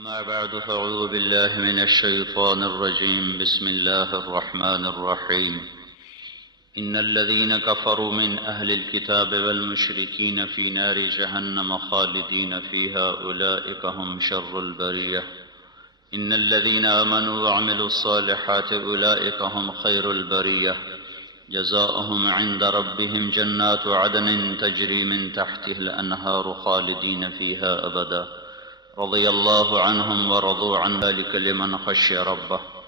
أما بعد فأعوذ بالله من الشيطان الرجيم. بسم الله الرحمن الرحيم. إن الذين كفروا من أهل الكتاب والمشركين في نار جهنم خالدين فيها أولئك هم شر البرية. إن الذين آمنوا وعملوا الصالحات أولئك هم خير البرية. جزاؤهم عند ربهم جنات عدن تجري من تحتها الأنهار خالدين فيها أبدا. رضي الله عنهم ورضوا عن ذلك لمن خشي ربه.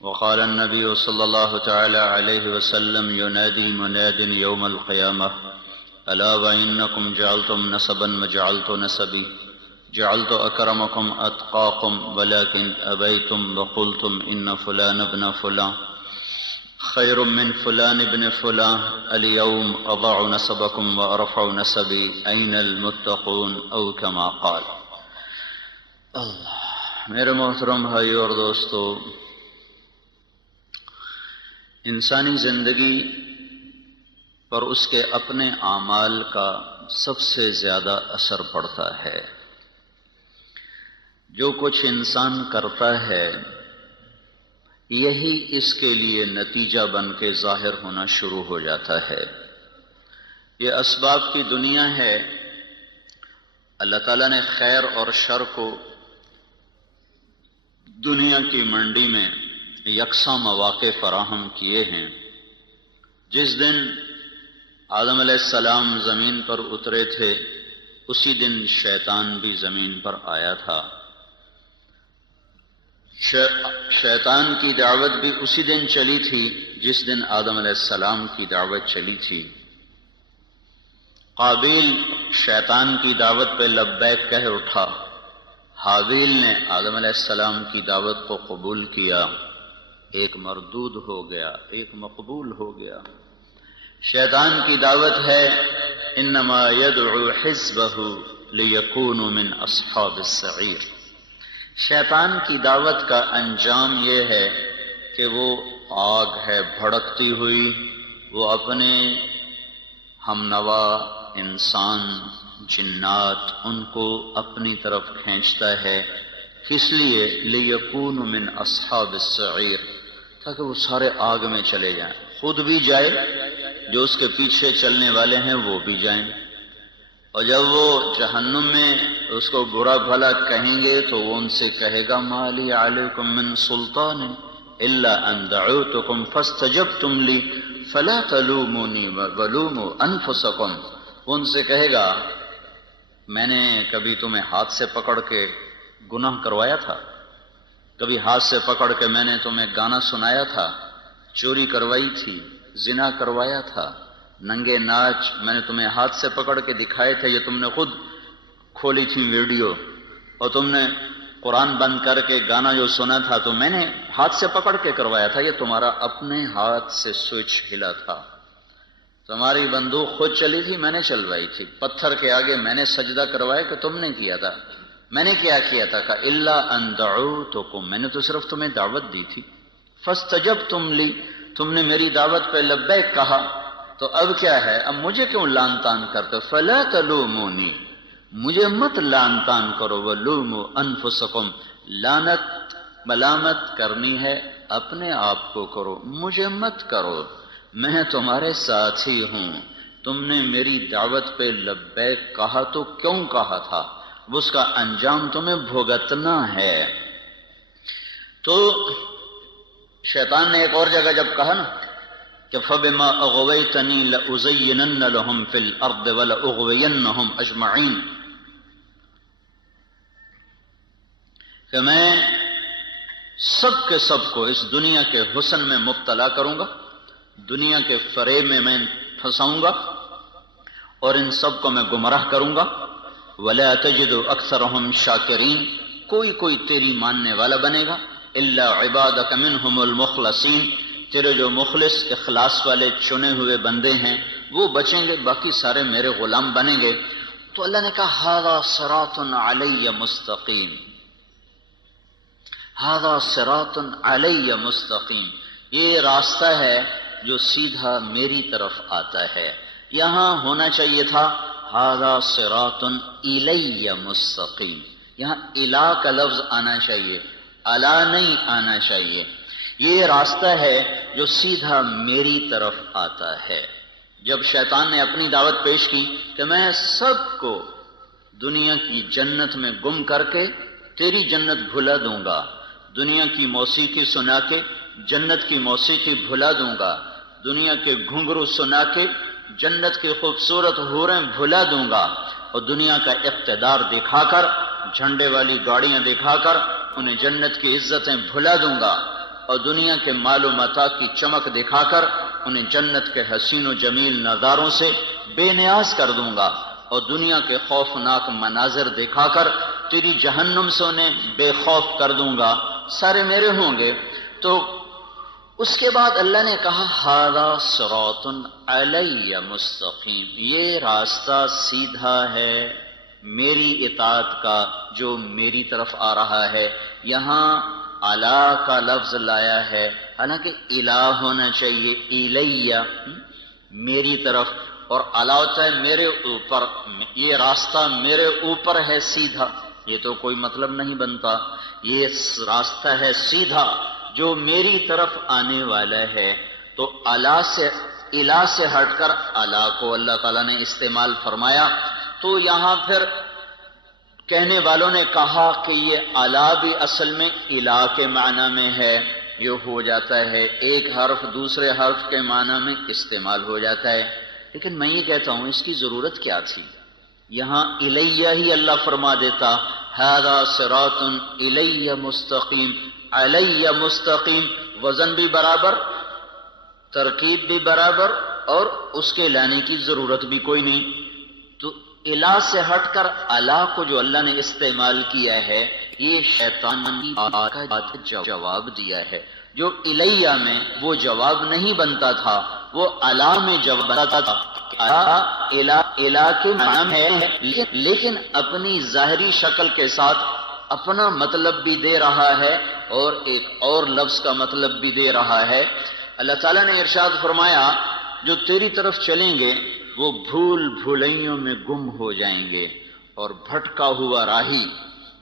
وقال النبي صلى الله تعالى عليه وسلم: ينادي مناد يوم القيامة: ألا وإنكم جعلتم نسبا وجعلت نسبي، جعلت أكرمكم أتقاكم، ولكن أبيتم وقلتم إن فلان ابن فلان خير من فلان ابن فلان. اليوم أضع نسبكم وأرفع نسبي، أين المتقون؟ أو كما قال. اللہ، میرے محترم بھائی اور دوستو، انسانی زندگی پر اس کے اپنے اعمال کا سب سے زیادہ اثر پڑتا ہے۔ جو کچھ انسان کرتا ہے یہی اس کے لیے نتیجہ بن کے ظاہر ہونا شروع ہو جاتا ہے۔ یہ اسباب کی دنیا ہے۔ اللہ تعالیٰ نے خیر اور شر کو دنیا کی منڈی میں یکساں مواقع فراہم کیے ہیں۔ جس دن آدم علیہ السلام زمین پر اترے تھے اسی دن شیطان بھی زمین پر آیا تھا۔ شیطان کی دعوت بھی اسی دن چلی تھی جس دن آدم علیہ السلام کی دعوت چلی تھی۔ قابیل شیطان کی دعوت پہ لبیک کہہ اٹھا، حابیل نے آدم علیہ السلام کی دعوت کو قبول کیا، ایک مردود ہو گیا، ایک مقبول ہو گیا۔ شیطان کی دعوت ہے: انما يدعو حزبه ليكونوا من اصحاب السعیر۔ شیطان کی دعوت کا انجام یہ ہے کہ وہ آگ ہے بھڑکتی ہوئی، وہ اپنے ہمنوا انسان جنات ان کو اپنی طرف کھینچتا ہے۔ کس لیے؟ لِيَكُونُ مِنْ أَصْحَابِ السَّعِيرِ، تاکہ وہ سارے آگ میں چلے جائیں، خود بھی جائے، جو اس کے پیچھے چلنے والے ہیں وہ بھی جائیں۔ اور جب وہ جہنم میں اس کو برا بھلا کہیں گے تو وہ ان سے کہے گا: مَا لِي عَلَيْكُمْ مِنْ سُلْطَانٍ إِلَّا أَنْ دَعَوْتُكُمْ فَاسْتَجَبْتُمْ لِي فَلَا تَلُومُونِي وَلُومُوا أَنفُسَكُمْ۔ وہ ان سے کہے گا: میں نے کبھی تمہیں ہاتھ سے پکڑ کے گناہ کروایا تھا؟ کبھی ہاتھ سے پکڑ کے میں نے تمہیں گانا سنایا تھا؟ چوری کروائی تھی؟ زنا کروایا تھا؟ ننگے ناچ میں نے تمہیں ہاتھ سے پکڑ کے دکھائے تھے؟ یہ تم نے خود کھولی تھی ویڈیو، اور تم نے قرآن بند کر کے گانا جو سنا تھا تو میں نے ہاتھ سے پکڑ کے کروایا تھا؟ یہ تمہارا اپنے ہاتھ سے سوئچ ہلا تھا، تمہاری بندوق خود چلی تھی، میں نے چلوائی تھی، پتھر کے آگے میں نے سجدہ کروایا کہ تم نے کیا تھا؟ میں نے کیا کیا تھا؟ کہ الا ان دعوتکم، میں نے تو صرف تمہیں دعوت دی تھی، فاستجبتم لی، تم نے میری دعوت پہ لبیک کہا، تو اب کیا ہے؟ اب مجھے کیوں لان تان کرتے؟ فلا تلومونی، مجھے مت لان تان کرو، ولوموا انفسکم، لعنت ملامت کرنی ہے اپنے آپ کو کرو، مجھے مت کرو، میں تمہارے ساتھ ہی ہوں۔ تم نے میری دعوت پہ لبیک کہا تو کیوں کہا تھا؟ اس کا انجام تمہیں بھگتنا ہے۔ تو شیطان نے ایک اور جگہ جب کہا نا کہ فَبِمَا أَغْوَيْتَنِي لَأُزَيِّنَنَّ لَهُمْ فِي الْأَرْضِ وَلَأُغْوِيَنَّهُمْ أَجْمَعِينَ، کہ میں سب کے سب کو اس دنیا کے حسن میں مبتلا کروں گا، دنیا کے فریب میں پھنساؤں گا، اور ان سب کو میں گمراہ کروں گا۔ وَلَا تَجِدُ أَكْثَرَهُمْ شَاكِرِينَ، کوئی تیری ماننے والا بنے گا، إِلَّا عِبَادَكَ مِنْهُمُ الْمُخْلَصِينَ، تیرے جو مخلص اخلاص والے چنے ہوئے بندے ہیں وہ بچیں گے، باقی سارے میرے غلام بنیں گے۔ تو اللہ نے کہا: هَذَا صِرَاطٌ عَلَيَّ مُسْتَقِيمٌ، هَذَا صِرَاطٌ عَلَيَّ مُسْتَقِيمٌ، یہ راستہ ہے جو سیدھا میری طرف آتا ہے۔ یہاں ہونا چاہیے تھا هَذَا صِرَاطٌ إِلَيَّ مُسْتَقِيمٌ، یہاں الہ کا لفظ آنا چاہیے، الا نہیں آنا چاہیے۔ یہ راستہ ہے جو سیدھا میری طرف آتا ہے۔ جب شیطان نے اپنی دعوت پیش کی کہ میں سب کو دنیا کی جنت میں گم کر کے تیری جنت بھلا دوں گا، دنیا کی موسیقی سنا کے جنت کی موسیقی بھلا دوں گا، دنیا کے گھنگرو سنا کے جنت کی خوبصورت حوریں بھلا دوں گا، اور دنیا کا اقتدار دکھا کر، جھنڈے والی گاڑیاں دکھا کر انہیں جنت کی عزتیں بھلا دوں گا، اور دنیا کے مال و متاع کی چمک دکھا کر انہیں جنت کے حسین و جمیل نظاروں سے بے نیاز کر دوں گا، اور دنیا کے خوفناک مناظر دکھا کر تیری جہنم سے انہیں بے خوف کر دوں گا، سارے میرے ہوں گے۔ تو اس کے بعد اللہ نے کہا ھذا صراط علی مستقیم، یہ راستہ سیدھا ہے میری اطاعت کا جو میری طرف آ رہا ہے۔ یہاں الا کا لفظ لایا ہے، حالانکہ الہ ہونا چاہیے، الیہ میری طرف، اور الا ہوتا ہے میرے اوپر، یہ راستہ میرے اوپر ہے سیدھا، یہ تو کوئی مطلب نہیں بنتا، یہ راستہ ہے سیدھا جو میری طرف آنے والا ہے۔ تو الا سے ہٹ کر الا کو اللہ تعالیٰ نے استعمال فرمایا، تو یہاں پھر کہنے والوں نے کہا کہ یہ الا بھی اصل میں الہ کے معنی میں ہے، یہ ہو جاتا ہے ایک حرف دوسرے حرف کے معنی میں استعمال ہو جاتا ہے، لیکن میں یہ کہتا ہوں اس کی ضرورت کیا تھی؟ یہاں الیہ ہی اللہ فرما دیتا، ھذا صراط الیہ مستقیم، علیہ مستقیم، وزن بھی برابر، ترکیب بھی برابر، اور اس کے لانے کی ضرورت بھی کوئی نہیں۔ تو الہ سے ہٹ کر الا کو جو اللہ نے استعمال کیا ہے، یہ شیطان کی بات کا جواب دیا ہے۔ جو الیہ میں وہ جواب نہیں بنتا تھا، وہ الا میں جواب بنتا تھا۔ الہ کے معنی ہے، لیکن اپنی ظاہری شکل کے ساتھ اپنا مطلب بھی دے رہا ہے اور ایک اور لفظ کا مطلب بھی دے رہا ہے۔ اللہ تعالیٰ نے ارشاد فرمایا جو تیری طرف چلیں گے وہ بھول بھلائیوں میں گم ہو جائیں گے، اور بھٹکا ہوا راہی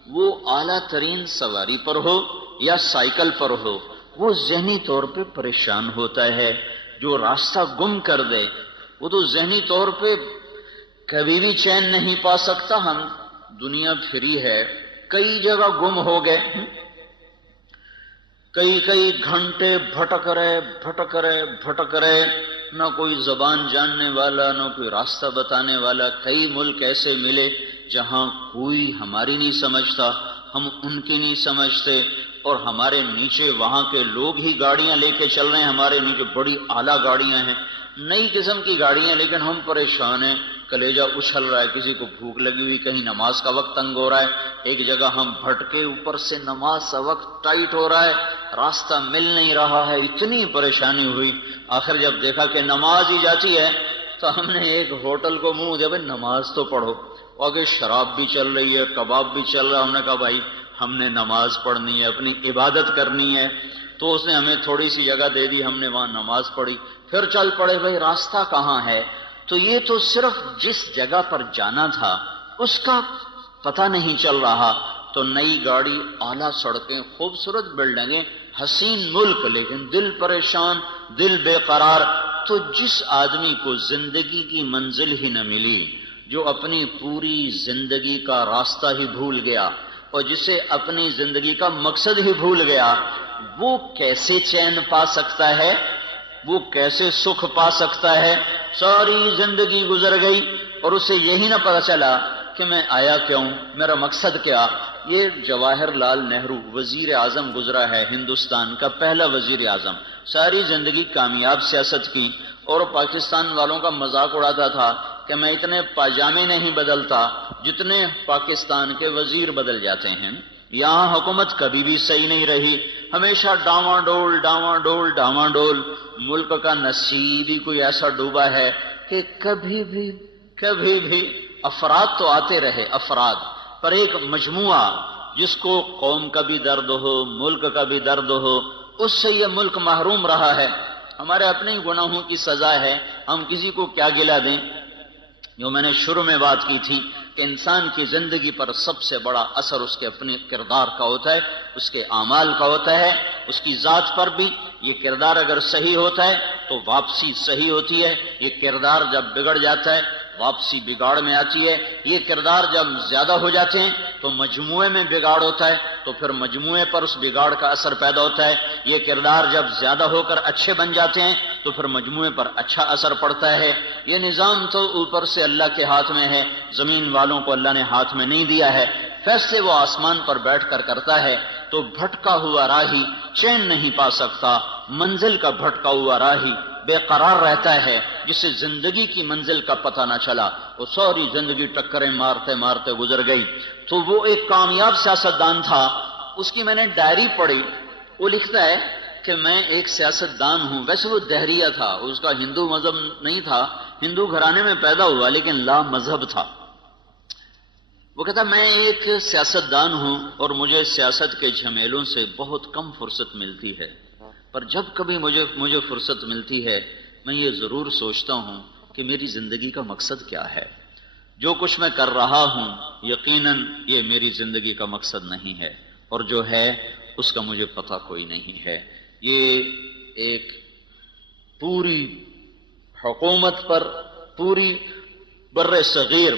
وہ اعلیٰ ترین سواری پر ہو یا سائیکل پر ہو، وہ ذہنی طور پہ پریشان ہوتا ہے۔ جو راستہ گم کر دے وہ تو ذہنی طور پہ کبھی بھی چین نہیں پا سکتا۔ ہم دنیا پھری ہے، کئی جگہ گم ہو گئے، کئی گھنٹے بھٹک رہے، نہ کوئی زبان جاننے والا، نہ کوئی راستہ بتانے والا۔ کئی ملک ایسے ملے جہاں کوئی ہماری نہیں سمجھتا، ہم ان کی نہیں سمجھتے، اور ہمارے نیچے وہاں کے لوگ ہی گاڑیاں لے کے چل رہے ہیں، ہمارے نیچے بڑی اعلیٰ گاڑیاں ہیں، نئی قسم کی گاڑیاں، لیکن ہم پریشان ہیں، کلیجہ اچھل رہا ہے، کسی کو بھوک لگی ہوئی، کہیں نماز کا وقت تنگ ہو رہا ہے، ایک جگہ ہم بھٹکے، اوپر سے نماز کا وقت ٹائٹ ہو رہا ہے، راستہ مل نہیں رہا ہے، اتنی پریشانی ہوئی۔ آخر جب دیکھا کہ نماز ہی جاتی ہے تو ہم نے ایک ہوٹل کو منہ دیا، بھائی نماز تو پڑھو، آگے شراب بھی چل رہی ہے، کباب بھی چل رہا ہے۔ ہم نے کہا بھائی ہم نے نماز پڑھنی ہے، اپنی عبادت کرنی ہے، تو اس نے ہمیں تھوڑی سی جگہ دے دی، ہم نے وہاں نماز پڑھی، پھر چل پڑے بھائی راستہ کہاں ہے۔ تو یہ تو صرف جس جگہ پر جانا تھا اس کا پتہ نہیں چل رہا۔ تو نئی گاڑی، اعلیٰ سڑکیں، خوبصورت بلڈنگیں، حسین ملک، لیکن دل پریشان، دل بے قرار۔ تو جس آدمی کو زندگی کی منزل ہی نہ ملی، جو اپنی پوری زندگی کا راستہ ہی بھول گیا، اور جسے اپنی زندگی کا مقصد ہی بھول گیا، وہ کیسے چین پا سکتا ہے، وہ کیسے سکھ پا سکتا ہے؟ ساری زندگی گزر گئی اور اسے یہی نہ پتا چلا کہ میں آیا کیوں، میرا مقصد کیا۔ یہ جواہر لال نہرو وزیر اعظم گزرا ہے، ہندوستان کا پہلا وزیر اعظم، ساری زندگی کامیاب سیاست کی، اور پاکستان والوں کا مذاق اڑاتا تھا کہ میں اتنے پاجامے نہیں بدلتا جتنے پاکستان کے وزیر بدل جاتے ہیں۔ یہاں حکومت کبھی بھی صحیح نہیں رہی، ہمیشہ ڈاواں ڈول۔ ملک کا نصیب ہی کوئی ایسا ڈوبا ہے کہ کبھی بھی افراد تو آتے رہے، افراد پر ایک مجموعہ جس کو قوم کا بھی درد ہو، ملک کا بھی درد ہو، اس سے یہ ملک محروم رہا ہے۔ ہمارے اپنے ہی گناہوں کی سزا ہے، ہم کسی کو کیا گلہ دیں۔ جو میں نے شروع میں بات کی تھی کہ انسان کی زندگی پر سب سے بڑا اثر اس کے اپنے کردار کا ہوتا ہے، اس کے اعمال کا ہوتا ہے، اس کی ذات پر بھی۔ یہ کردار اگر صحیح ہوتا ہے تو واپسی صحیح ہوتی ہے، یہ کردار جب بگڑ جاتا ہے واپسی بگاڑ میں آتی ہے، یہ کردار جب زیادہ ہو جاتے ہیں تو مجموعے میں بگاڑ ہوتا ہے، تو پھر مجموعے پر اس بگاڑ کا اثر پیدا ہوتا ہے، یہ کردار جب زیادہ ہو کر اچھے بن جاتے ہیں تو پھر مجموعے پر اچھا اثر پڑتا ہے۔ یہ نظام تو اوپر سے اللہ کے ہاتھ میں ہے، زمین والوں کو اللہ نے ہاتھ میں نہیں دیا ہے، فیصلے وہ آسمان پر بیٹھ کر کرتا ہے۔ تو بھٹکا ہوا راہی چین نہیں پا سکتا، منزل کا بھٹکا ہوا راہی بے قرار رہتا ہے، جسے زندگی کی منزل کا پتہ نہ چلا، وہ ساری زندگی ٹکریں مارتے مارتے گزر گئی۔ تو وہ ایک کامیاب سیاستدان تھا، اس کی میں نے ڈائری پڑھی، وہ لکھتا ہے کہ میں ایک سیاستدان ہوں، ویسے وہ دہریہ تھا، اس کا ہندو مذہب نہیں تھا، ہندو گھرانے میں پیدا ہوا لیکن لا مذہب تھا۔ وہ کہتا میں ایک سیاستدان ہوں اور مجھے سیاست کے جھمیلوں سے بہت کم فرصت ملتی ہے، پر جب کبھی مجھے فرصت ملتی ہے میں یہ ضرور سوچتا ہوں کہ میری زندگی کا مقصد کیا ہے۔ جو کچھ میں کر رہا ہوں یقیناً یہ میری زندگی کا مقصد نہیں ہے، اور جو ہے اس کا مجھے پتہ کوئی نہیں ہے۔ یہ ایک پوری حکومت پر، پوری بر صغیر،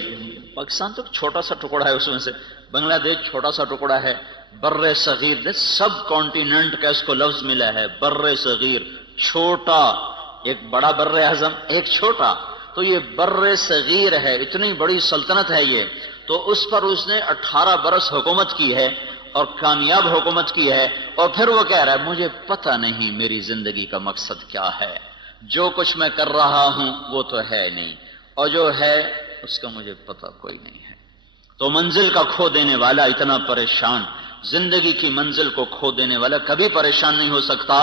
پاکستان تو چھوٹا سا ٹکڑا ہے، اس میں سے بنگلہ دیش چھوٹا سا ٹکڑا ہے، بر صغیر سب کانٹیننٹ کا اس کو لفظ ملا ہے، بر صغیر چھوٹا، ایک بڑا بر اعظم ایک چھوٹا، تو یہ بر صغیر ہے، اتنی بڑی سلطنت ہے یہ، تو اس پر اس نے 18 برس حکومت کی ہے اور کامیاب حکومت کی ہے، اور پھر وہ کہہ رہا ہے مجھے پتہ نہیں میری زندگی کا مقصد کیا ہے، جو کچھ میں کر رہا ہوں وہ تو ہے نہیں، اور جو ہے اس کا مجھے پتہ کوئی نہیں ہے۔ تو منزل کا کھو دینے والا اتنا پریشان، زندگی کی منزل کو کھو دینے والا کبھی پریشان نہیں ہو سکتا۔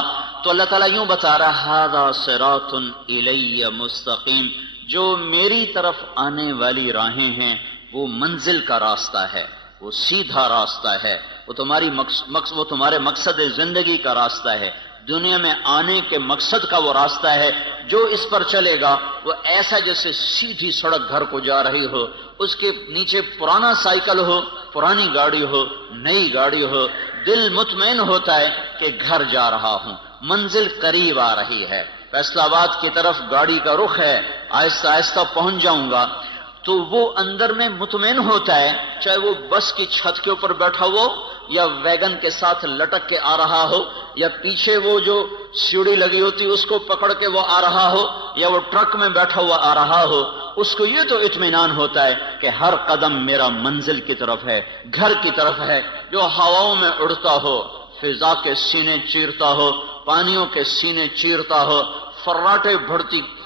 تو اللہ تعالیٰ یوں بتا رہا ھذا صراط الی مستقیم، جو میری طرف آنے والی راہیں ہیں وہ منزل کا راستہ ہے، وہ سیدھا راستہ ہے، وہ تمہارے مقصد زندگی کا راستہ ہے، دنیا میں آنے کے مقصد کا وہ راستہ ہے۔ جو اس پر چلے گا وہ ایسا جیسے سیدھی سڑک گھر کو جا رہی ہو، اس کے نیچے پرانا سائیکل ہو، پرانی گاڑی ہو، نئی گاڑی ہو، دل مطمئن ہوتا ہے کہ گھر جا رہا ہوں، منزل قریب آ رہی ہے، فیصل آباد کی طرف گاڑی کا رخ ہے، آہستہ آہستہ پہنچ جاؤں گا، تو وہ اندر میں مطمئن ہوتا ہے، چاہے وہ بس کی چھت کے اوپر بیٹھا ہو یا ویگن کے ساتھ لٹک کے آ رہا ہو، یا پیچھے وہ جو سیڑھی لگی ہوتی اس کو پکڑ کے وہ آ رہا ہو، یا وہ ٹرک میں بیٹھا ہوا آ رہا ہو، اس کو یہ تو اطمینان ہوتا ہے کہ ہر قدم میرا منزل کی طرف ہے، گھر کی طرف ہے۔ جو ہواؤں میں اڑتا ہو، فضا کے سینے چیرتا ہو، پانیوں کے سینے چیرتا ہو، فراٹے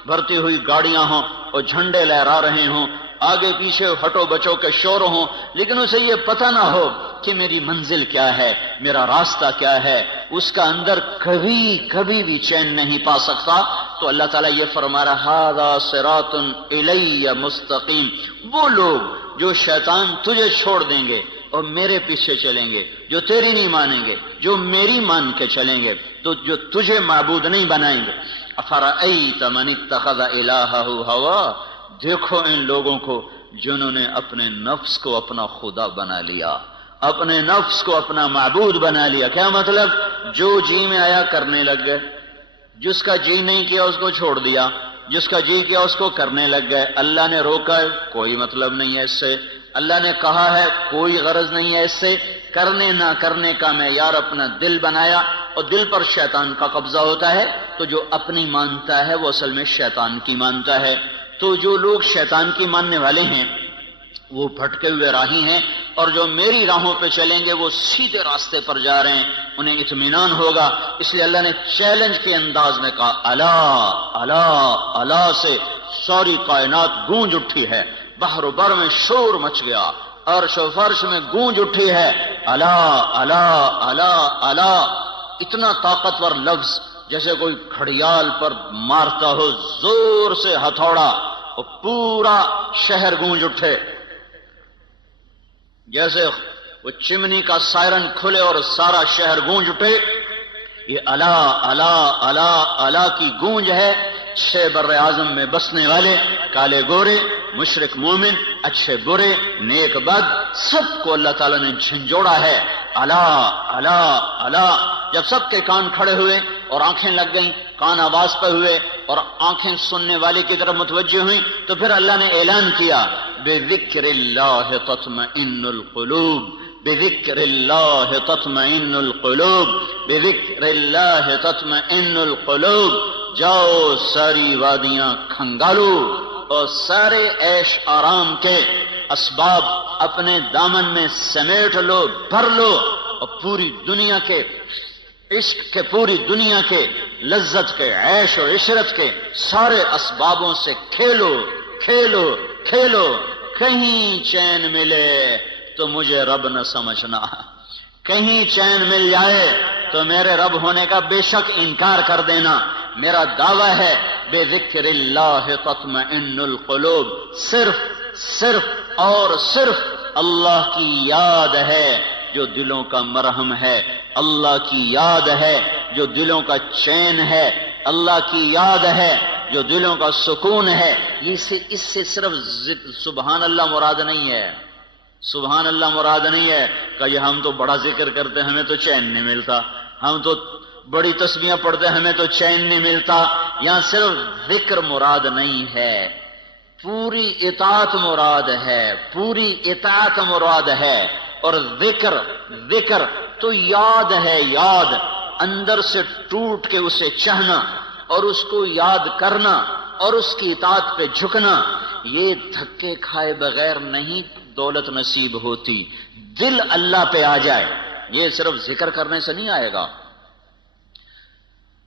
بھرتی ہوئی گاڑیاں ہوں اور جھنڈے لہرا رہے ہوں، آگے پیچھے ہٹو بچو کے شور ہوں، لیکن اسے یہ پتہ نہ ہو کہ میری منزل کیا ہے، میرا راستہ کیا ہے، اس کا اندر کبھی بھی چین نہیں پا سکتا۔ تو اللہ تعالیٰ یہ فرما رہا ھذا صراط الی مستقیم، وہ لوگ جو شیطان تجھے چھوڑ دیں گے اور میرے پیچھے چلیں گے، جو تیری نہیں مانیں گے، جو میری مان کے چلیں گے، تو جو تجھے معبود نہیں بنائیں گے۔ افرأیت من اتخذ الہہ ہوا، دیکھو ان لوگوں کو جنہوں نے اپنے نفس کو اپنا خدا بنا لیا، اپنے نفس کو اپنا معبود بنا لیا۔ کیا مطلب؟ جو جی میں آیا کرنے لگ گئے، جس کا جی نہیں کیا اس کو چھوڑ دیا، جس کا جی کیا اس کو کرنے لگ گئے۔ اللہ نے روکا ہے کوئی مطلب نہیں ہے اس سے، اللہ نے کہا ہے کوئی غرض نہیں ہے اس سے، کرنے نہ کرنے کا معیار اپنا دل بنایا، اور دل پر شیطان کا قبضہ ہوتا ہے، تو جو اپنی مانتا ہے وہ اصل میں شیطان کی مانتا ہے۔ تو جو لوگ شیطان کی ماننے والے ہیں وہ بھٹکے ہوئے راہی ہیں، اور جو میری راہوں پہ چلیں گے وہ سیدھے راستے پر جا رہے ہیں، انہیں اطمینان ہوگا۔ اس لیے اللہ نے چیلنج کے انداز میں کہا الا الا الا سے ساری کائنات گونج اٹھی ہے، بحر و بر میں شور مچ گیا، عرش و فرش میں گونج اٹھی ہے، الا الا الا الا، اتنا طاقتور لفظ جیسے کوئی گھڑیال پر مارتا ہو زور سے ہتھوڑا اور پورا شہر گونج اٹھے، جیسے وہ چمنی کا سائرن کھلے اور سارا شہر گونج اٹھے۔ یہ الا الا الا الا کی گونج ہے۔ 6 بر اعظم میں بسنے والے کالے گورے مشرک مومن، اچھے برے، نیک بد، سب کو اللہ تعالیٰ نے جھنجھوڑا ہے۔ الا الا الا، جب سب کے کان کھڑے ہوئے اور آنکھیں لگ گئیں، کان آواز پہ ہوئے اور آنکھیں سننے والے کی طرف متوجہ ہوئیں، تو پھر اللہ نے اعلان کیا بذکر اللہ تطمئن القلوب، بذکر اللہ تطمئن القلوب، بذکر اللہ تطمئن القلوب۔ جاؤ ساری وادیاں کھنگالو اور سارے عیش آرام کے اسباب اپنے دامن میں سمیٹ لو، بھر لو، اور پوری دنیا کے عشق کے، پوری دنیا کے لذت کے، عیش و عشرت کے سارے اسبابوں سے کھیلو کھیلو کھیلو۔ کہیں چین ملے تو مجھے رب نہ سمجھنا، کہیں چین مل جائے تو میرے رب ہونے کا بے شک انکار کر دینا۔ میرا دعویٰ ہے بے ذکر اللہ تطمئن القلوب، صرف اور صرف اللہ کی یاد ہے جو دلوں کا مرہم ہے، اللہ کی یاد ہے جو دلوں کا چین ہے، اللہ کی یاد ہے جو دلوں کا سکون ہے۔ اس سے صرف سبحان اللہ مراد نہیں ہے، سبحان اللہ مراد نہیں ہے کہ یہ ہم تو بڑا ذکر کرتے ہمیں تو چین نہیں ملتا، ہم تو بڑی تسبیحاں پڑھتے ہمیں تو چین نہیں ملتا۔ یہاں صرف ذکر مراد نہیں ہے، پوری اطاعت مراد ہے، پوری اطاعت مراد ہے۔ اور ذکر تو یاد ہے، یاد اندر سے ٹوٹ کے اسے چاہنا اور اس کو یاد کرنا اور اس کی اطاعت پہ جھکنا، یہ دھکے کھائے بغیر نہیں دولت نصیب ہوتی۔ دل اللہ پہ آ جائے، یہ صرف ذکر کرنے سے نہیں آئے گا،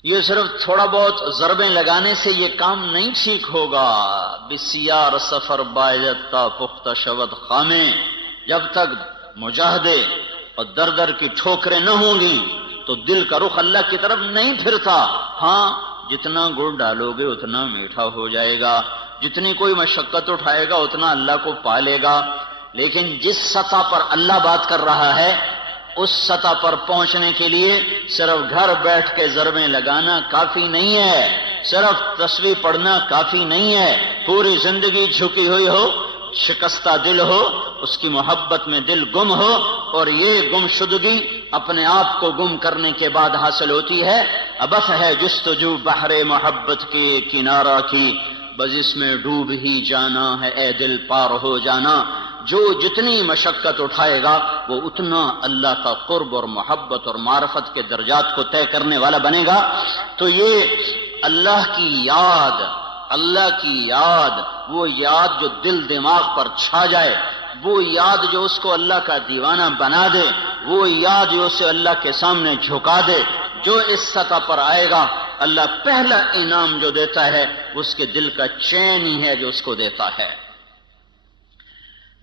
یہ صرف تھوڑا بہت ضربیں لگانے سے یہ کام نہیں ٹھیک ہوگا۔ بسیار سفر باید پختہ شود خامیں، جب تک مجاہدے اور در در کی ٹھوکریں نہ ہوں گی تو دل کا رخ اللہ کی طرف نہیں پھرتا۔ ہاں جتنا گڑ ڈالو گے اتنا میٹھا ہو جائے گا، جتنی کوئی مشقت اٹھائے گا اتنا اللہ کو پا لے گا، لیکن جس سطح پر اللہ بات کر رہا ہے اس سطح پر پہنچنے کے لیے صرف گھر بیٹھ کے ضربیں لگانا کافی نہیں ہے، صرف تسبیح پڑھنا کافی نہیں ہے۔ پوری زندگی جھکی ہوئی ہو، شکستہ دل ہو، اس کی محبت میں دل گم ہو، اور یہ گم شدگی اپنے آپ کو گم کرنے کے بعد حاصل ہوتی ہے۔ ابس ہے جستجو بحر محبت کے کنارہ کی، بس اس میں ڈوب ہی جانا ہے اے دل پار ہو جانا۔ جو جتنی مشقت اٹھائے گا وہ اتنا اللہ کا قرب اور محبت اور معرفت کے درجات کو طے کرنے والا بنے گا۔ تو یہ اللہ کی یاد، اللہ کی یاد، وہ یاد جو دل دماغ پر چھا جائے، وہ یاد جو اس کو اللہ کا دیوانہ بنا دے، وہ یاد جو اسے اللہ کے سامنے جھکا دے، جو اس سطح پر آئے گا اللہ پہلا انعام جو دیتا ہے اس کے دل کا چین ہی ہے جو اس کو دیتا ہے۔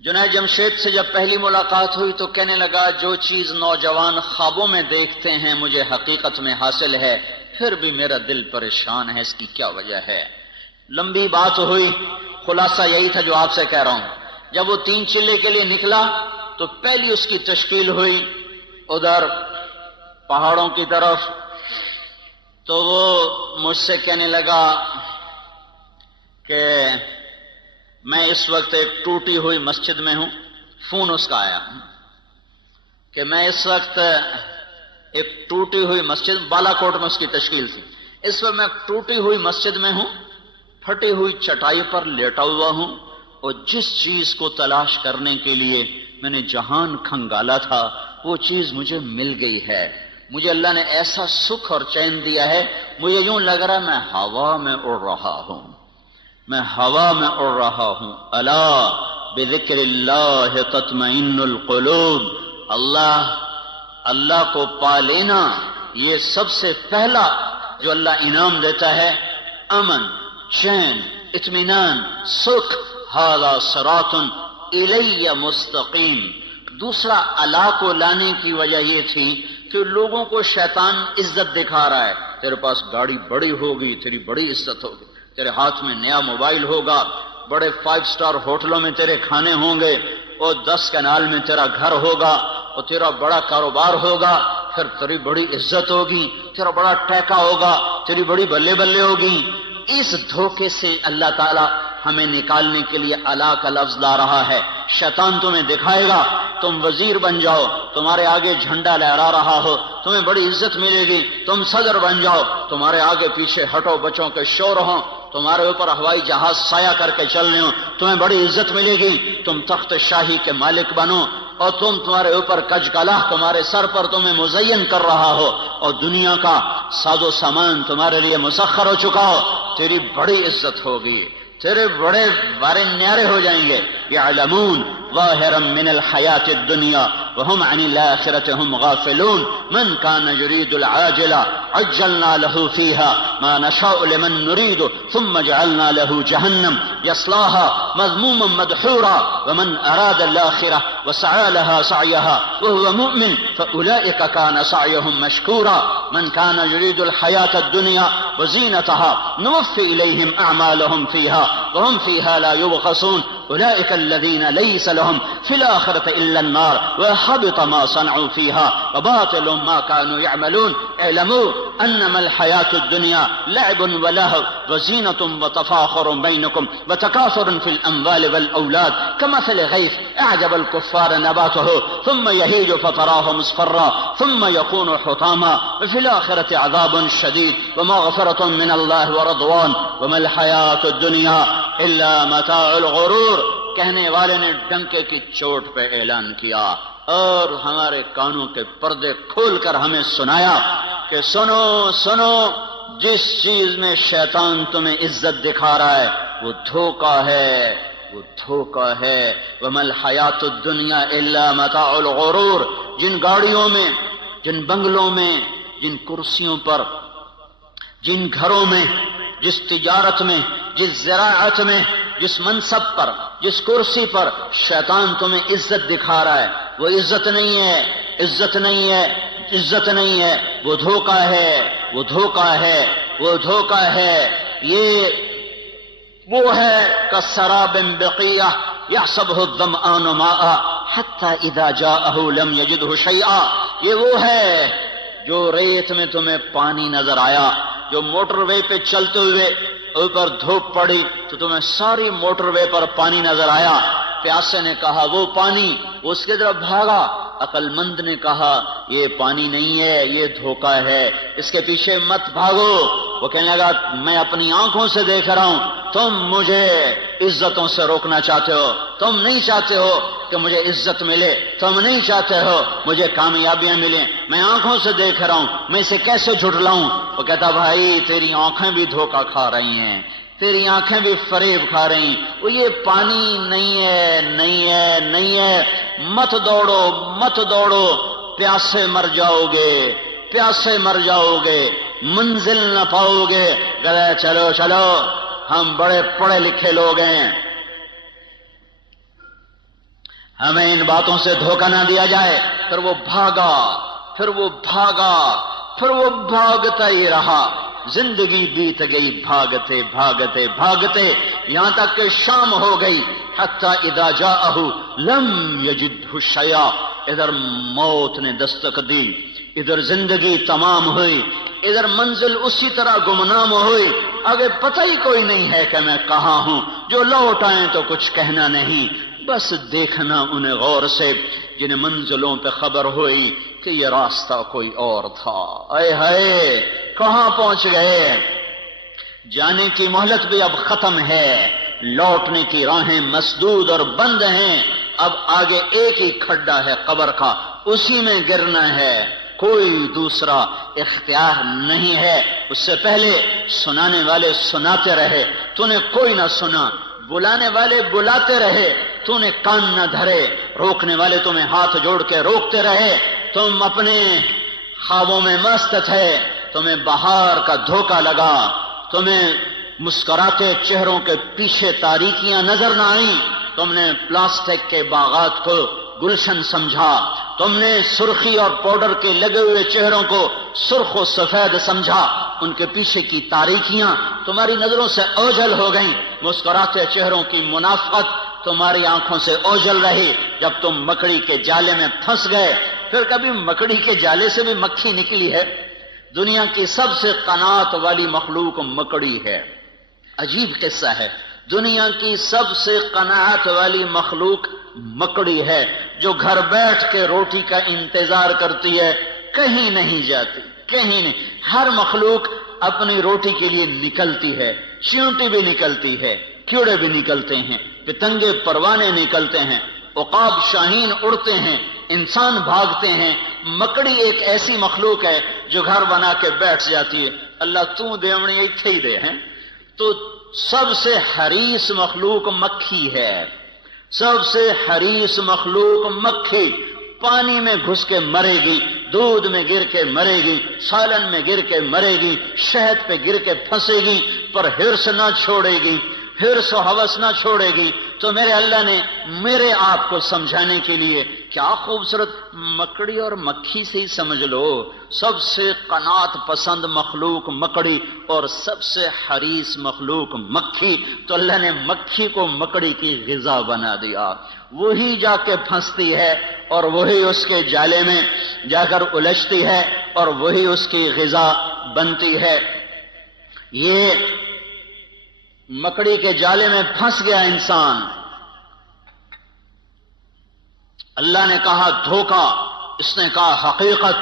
جنید جمشید سے جب پہلی ملاقات ہوئی تو کہنے لگا جو چیز نوجوان خوابوں میں دیکھتے ہیں مجھے حقیقت میں حاصل ہے، پھر بھی میرا دل پریشان ہے، اس کی کیا وجہ ہے؟ لمبی بات ہوئی، خلاصہ یہی تھا جو آپ سے کہہ رہا ہوں۔ جب وہ 3 چلے کے لیے نکلا تو پہلی اس کی تشکیل ہوئی ادھر پہاڑوں کی طرف، تو وہ مجھ سے کہنے لگا کہ میں اس وقت ایک ٹوٹی ہوئی مسجد میں ہوں، فون اس کا آیا کہ میں اس وقت ایک ٹوٹی ہوئی مسجد، بالا کوٹ میں اس کی تشکیل تھی، اس وقت میں ایک ٹوٹی ہوئی مسجد میں ہوں، پھٹی ہوئی چٹائی پر لیٹا ہوا ہوں، اور جس چیز کو تلاش کرنے کے لیے میں نے جہان کھنگالا تھا وہ چیز مجھے مل گئی ہے۔ مجھے اللہ نے ایسا سکھ اور چین دیا ہے، مجھے یوں لگ رہا ہے میں ہوا میں اڑ رہا ہوں، میں ہوا میں اڑ رہا ہوں۔ الا بذکر اللہ تطمئن القلوب، اللہ کو پا لینا یہ سب سے پہلا جو اللہ انعام دیتا ہے، امن، چین، اطمینان، سکھ۔ ھذا صراط الی مستقیم۔ دوسرا اللہ کو لانے کی وجہ یہ تھی کہ لوگوں کو شیطان عزت دکھا رہا ہے، تیرے پاس گاڑی بڑی ہوگی، تیری بڑی عزت ہوگی، تیرے ہاتھ میں نیا موبائل ہوگا، بڑے 5 سٹار ہوٹلوں میں تیرے کھانے ہوں گے، اور 10 کنال میں تیرا گھر ہوگا، اور تیرا بڑا کاروبار ہوگا، پھر تیری بڑی عزت ہوگی، تیرا بڑا ٹیکا ہوگا، تیری بڑی بلے بلے ہوگی۔ اس دھوکے سے اللہ تعالیٰ ہمیں نکالنے کے لیے الا کا لفظ لا رہا ہے۔ شیطان تمہیں دکھائے گا تم وزیر بن جاؤ، تمہارے آگے جھنڈا لہرا رہا ہو، تمہیں بڑی عزت ملے گی، تم صدر بن جاؤ، تمہارے آگے پیچھے ہٹو بچوں کے شور ہوں، تمہارے اوپر ہوائی جہاز سایہ کر کے چل رہے ہوں، تمہیں بڑی عزت ملے گی، تم تخت شاہی کے مالک بنو، اور تمہارے اوپر کج کلاہ تمہارے سر پر تمہیں مزین کر رہا ہو، اور دنیا کا ساز و سامان تمہارے لیے مسخر ہو چکا ہو، تیری بڑی عزت ہوگی، تیرے بڑے بارے نیارے ہو جائیں گے۔ یعلمون ظاہرا من الحیات الدنیا وهم عن الآخرة هم غافلون من كان يريد العاجلة عجلنا له فيها ما نشاء لمن نريد ثم جعلنا له جهنم يصلاها مذموما مدحورا ومن أراد الآخرة وسعى لها سعيها وهو مؤمن فأولئك كان سعيهم مشكورا من كان يريد الحياة الدنيا وزينتها نوفي إليهم أعمالهم فيها وهم فيها لا يبخسون أولئك الذين ليس لهم في الآخرة إلا النار وحبط ما صنعوا فيها وباطل ما كانوا يعملون اعلموا أنما الحياة الدنيا لعب ولهو وزينة وتفاخر بينكم وتكاثر في الأموال والأولاد كمثل غيث أعجب الكفار نباته ثم يهيج فتراه مصفرا ثم يكون حطاما وفي الآخرة عذاب شديد ومغفرة من الله ورضوان وما الحياة الدنيا إلا متاع الغرور۔ کہنے والے نے ڈنکے کی چوٹ پہ اعلان کیا اور ہمارے کانوں کے پردے کھول کر ہمیں سنایا کہ سنو سنو، جس چیز میں شیطان تمہیں عزت دکھا رہا ہے وہ دھوکہ ہے، وہ دھوکہ ہے۔ وَمَا الْحَيَاةُ الدُّنْيَا إِلَّا مَتَاعُ الْغُرُورِ۔ جن گاڑیوں میں، جن بنگلوں میں، جن کرسیوں پر، جن گھروں میں، جس تجارت میں، جس زراعت میں، جس منصب پر، جس کرسی پر شیطان تمہیں عزت دکھا رہا ہے وہ عزت نہیں ہے، عزت نہیں ہے، عزت نہیں ہے، وہ دھوکہ ہے، وہ دھوکہ ہے، وہ دھوکہ ہے۔ یہ وہ ہے کسراب بقیہ یحسبہ الظمآن ماء حتی اذا جاءہ لم یجدہ شیئا۔ یہ وہ ہے جو ریت میں تمہیں پانی نظر آیا، جو موٹر وے پہ چلتے ہوئے اوپر دھوپ پڑی تو تمہیں ساری موٹر وے پر پانی نظر آیا، پیاسے نے کہا وہ پانی، وہ اس کے طرف بھاگا، عقل مند نے کہا یہ پانی نہیں ہے، یہ دھوکہ ہے، اس کے پیچھے مت بھاگو۔ وہ کہنے لگا میں اپنی آنکھوں سے دیکھ رہا ہوں، تم مجھے عزتوں سے روکنا چاہتے ہو، تم نہیں چاہتے ہو کہ مجھے عزت ملے، تم نہیں چاہتے ہو مجھے کامیابیاں ملیں، میں آنکھوں سے دیکھ رہا ہوں، میں اسے کیسے جھٹلاؤں؟ وہ کہتا بھائی تیری آنکھیں بھی دھوکہ کھا رہی ہیں، تیری آنکھیں بھی فریب کھا رہی، وہ یہ پانی نہیں ہے، نہیں ہے، نہیں ہے، مت دوڑو، مت دوڑو، پیاسے مر جاؤ گے، پیاسے مر جاؤ گے، منزل نہ پاؤ گے۔ کہتا چلو چلو ہم بڑے پڑھے لکھے لوگ ہیں، ہمیں ان باتوں سے دھوکہ نہ دیا جائے۔ پھر وہ بھاگا، پھر وہ بھاگا، پھر وہ بھاگتا ہی رہا، زندگی بیت گئی بھاگتے بھاگتے بھاگتے، یہاں تک کہ شام ہو گئی۔ حتی اذا جاءہ لم یجدہ شیئا، ادھر موت نے دستک دی، ادھر زندگی تمام ہوئی، ادھر منزل اسی طرح گمنام ہوئی، آگے پتہ ہی کوئی نہیں ہے کہ میں کہاں ہوں، جو لوٹ آئیں تو کچھ کہنا نہیں، بس دیکھنا انہیں غور سے، جن منزلوں پہ خبر ہوئی کہ یہ راستہ کوئی اور تھا۔ اے ہائے کہاں پہنچ گئے؟ جانے کی مہلت بھی اب ختم ہے، لوٹنے کی راہیں مسدود اور بند ہیں، اب آگے ایک ہی کھڈا ہے قبر کا، اسی میں گرنا ہے، کوئی دوسرا اختیار نہیں ہے۔ اس سے پہلے سنانے والے سناتے رہے، تو نے کوئی نہ سنا، بلانے والے بلاتے رہے، تو نے کان نہ دھرے، روکنے والے تمہیں ہاتھ جوڑ کے روکتے رہے، تم اپنے خوابوں میں مست تھے، تمہیں بہار کا دھوکہ لگا، تمہیں مسکراتے چہروں کے پیچھے تاریکیاں نظر نہ آئیں، تم نے پلاسٹک کے باغات کو گلشن سمجھا، تم نے سرخی اور پاؤڈر کے لگے ہوئے چہروں کو سرخ و سفید سمجھا، ان کے پیچھے کی تاریکیاں تمہاری نظروں سے اوجھل ہو گئیں، مسکراتے چہروں کی منافقت تمہاری آنکھوں سے اوجھل رہی، جب تم مکڑی کے جالے میں پھنس گئے۔ پھر کبھی مکڑی کے جالے سے بھی مکھی نکلی ہے؟ دنیا کی سب سے قناعت والی مخلوق مکڑی ہے۔ عجیب قصہ ہے، دنیا کی سب سے قناعت والی مخلوق مکڑی ہے، جو گھر بیٹھ کے روٹی کا انتظار کرتی ہے، کہیں نہیں جاتی، کہیں نہیں۔ ہر مخلوق اپنی روٹی کے لیے نکلتی ہے، چیونٹی بھی نکلتی ہے، کیڑے بھی نکلتے ہیں، پتنگے پروانے نکلتے ہیں، عقاب شاہین اڑتے ہیں، انسان بھاگتے ہیں۔ مکڑی ایک ایسی مخلوق ہے جو گھر بنا کے بیٹھ جاتی ہے، اللہ تو دیونی ایتھے ہی دے ہیں۔ تو سب سے حریص مخلوق مکھی ہے، سب سے حریص مخلوق مکھی۔ پانی میں گھس کے مرے گی، دودھ میں گر کے مرے گی، سالن میں گر کے مرے گی، شہد پہ گر کے پھنسے گی، پر ہرس نہ چھوڑے گی، ہرس و ہوس نہ چھوڑے گی۔ تو میرے اللہ نے میرے آپ کو سمجھانے کے لیے کیا خوبصورت، مکڑی اور مکھی سے ہی سمجھ لو، سب سے قناعت پسند مخلوق مکڑی اور سب سے حریص مخلوق مکھی۔ تو اللہ نے مکھی کو مکڑی کی غذا بنا دیا، وہی جا کے پھنستی ہے اور وہی اس کے جالے میں جا کر الجھتی ہے اور وہی اس کی غذا بنتی ہے۔ یہ مکڑی کے جالے میں پھنس گیا انسان، اللہ نے کہا دھوکہ، اس نے کہا حقیقت،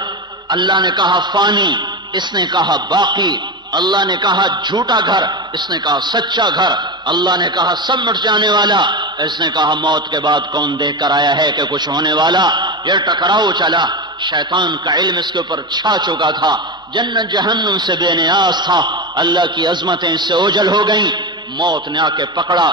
اللہ نے کہا فانی، اس نے کہا باقی، اللہ نے کہا جھوٹا گھر، اس نے کہا سچا گھر، اللہ نے کہا سب مٹ جانے والا، اس نے کہا موت کے بعد کون دیکھ کر آیا ہے کہ کچھ ہونے والا۔ یہ ٹکراؤ چلا، شیطان کا علم اس کے اوپر چھا چکا تھا، جنت جہنم سے بے نیاز تھا، اللہ کی عظمتیں اس سے اوجھل ہو گئیں، موت نے آ کے پکڑا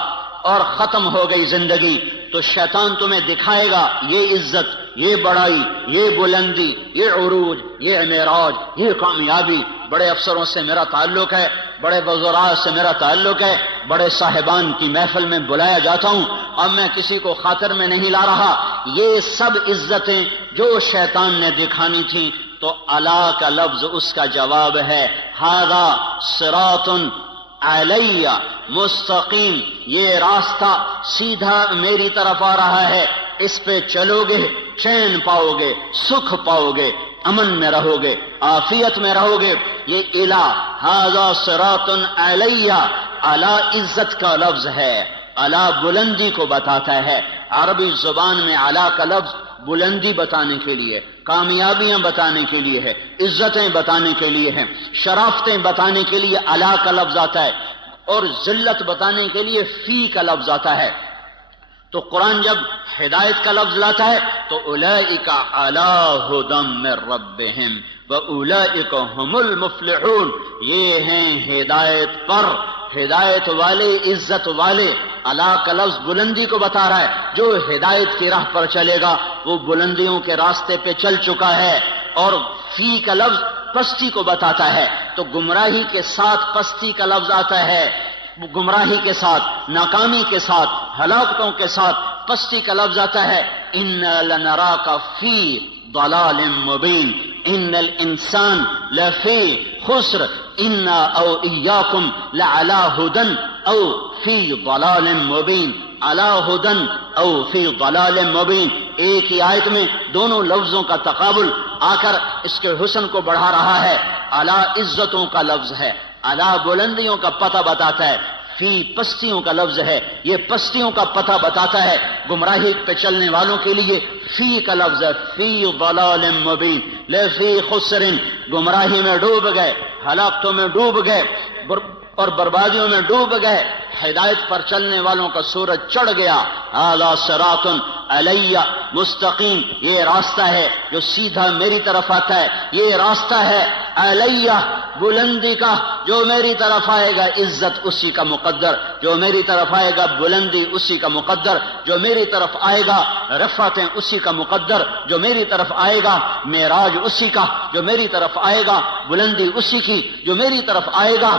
اور ختم ہو گئی زندگی۔ تو شیطان تمہیں دکھائے گا یہ عزت، یہ بڑائی، یہ بلندی، یہ عروج، یہ معراج، یہ کامیابی، بڑے افسروں سے میرا تعلق ہے، بڑے وزراء سے میرا تعلق ہے، بڑے صاحبان کی محفل میں بلایا جاتا ہوں، اب میں کسی کو خاطر میں نہیں لا رہا۔ یہ سب عزتیں جو شیطان نے دکھانی تھیں، تو الا کا لفظ اس کا جواب ہے، ھذا صراط علیہ مستقیم، یہ راستہ سیدھا میری طرف آ رہا ہے، اس پہ چلو گے چین پاؤ گے، سکھ پاؤ گے، امن میں رہو گے، عافیت میں رہو گے۔ یہ الہ ھذا صراط علیہ، اعلی عزت کا لفظ ہے، اعلی بلندی کو بتاتا ہے۔ عربی زبان میں اعلی کا لفظ بلندی بتانے کے لیے، کامیابیاں بتانے کے لیے ہے، عزتیں بتانے کے لیے ہے، شرافتیں بتانے کے لیے اعلی کا لفظ آتا ہے، اور ذلت بتانے کے لیے فی کا لفظ آتا ہے۔ تو قرآن جب ہدایت کا لفظ لاتا ہے تو اولئک علی ھدی من ربہم واولئک ھم المفلحون، یہ ہیں ہدایت پر، ہدایت والے، عزت والے۔ اعلی کا لفظ بلندی کو بتا رہا ہے، جو ہدایت کی راہ پر چلے گا وہ بلندیوں کے راستے پہ چل چکا ہے، اور فی کا لفظ پستی کو بتاتا ہے۔ تو گمراہی کے ساتھ پستی کا لفظ آتا ہے، گمراہی کے ساتھ، ناکامی کے ساتھ، ہلاکتوں کے ساتھ پستی کا لفظ آتا ہے۔ انا لنراک فی ضلال مبین، ان الانسان لفی خسر، انا او ایاکم لعلی ھدی او فی ضلال مبین، علی ھدی او فی ضلال مبین۔ ایک ہی آیت میں دونوں لفظوں کا تقابل آ کر اس کے حسن کو بڑھا رہا ہے۔ اعلی عزتوں کا لفظ ہے، اعلی بلندیوں کا پتہ بتاتا ہے، فی پستیوں کا لفظ ہے، یہ پستیوں کا پتہ بتاتا ہے۔ گمراہی پہ چلنے والوں کے لیے فی کا لفظ ہے، فی ضلال مبین لفی خسر، گمراہی میں ڈوب گئے، ہلاکتوں میں ڈوب گئے اور بربادیوں میں ڈوب گئے۔ ہدایت پر چلنے والوں کا سورج چڑھ گیا۔ ھذا صراط علیہ مستقیم، یہ راستہ ہے جو سیدھا میری طرف آتا ہے، یہ راستہ ہے علیہ بلندی کا، جو میری طرف آئے گا عزت اسی کا مقدر، جو میری طرف آئے گا بلندی اسی کا مقدر، جو میری طرف آئے گا رفعتیں اسی کا مقدر، جو میری طرف آئے گا معراج اسی کا، جو میری طرف آئے گا بلندی اسی کی، جو میری طرف آئے گا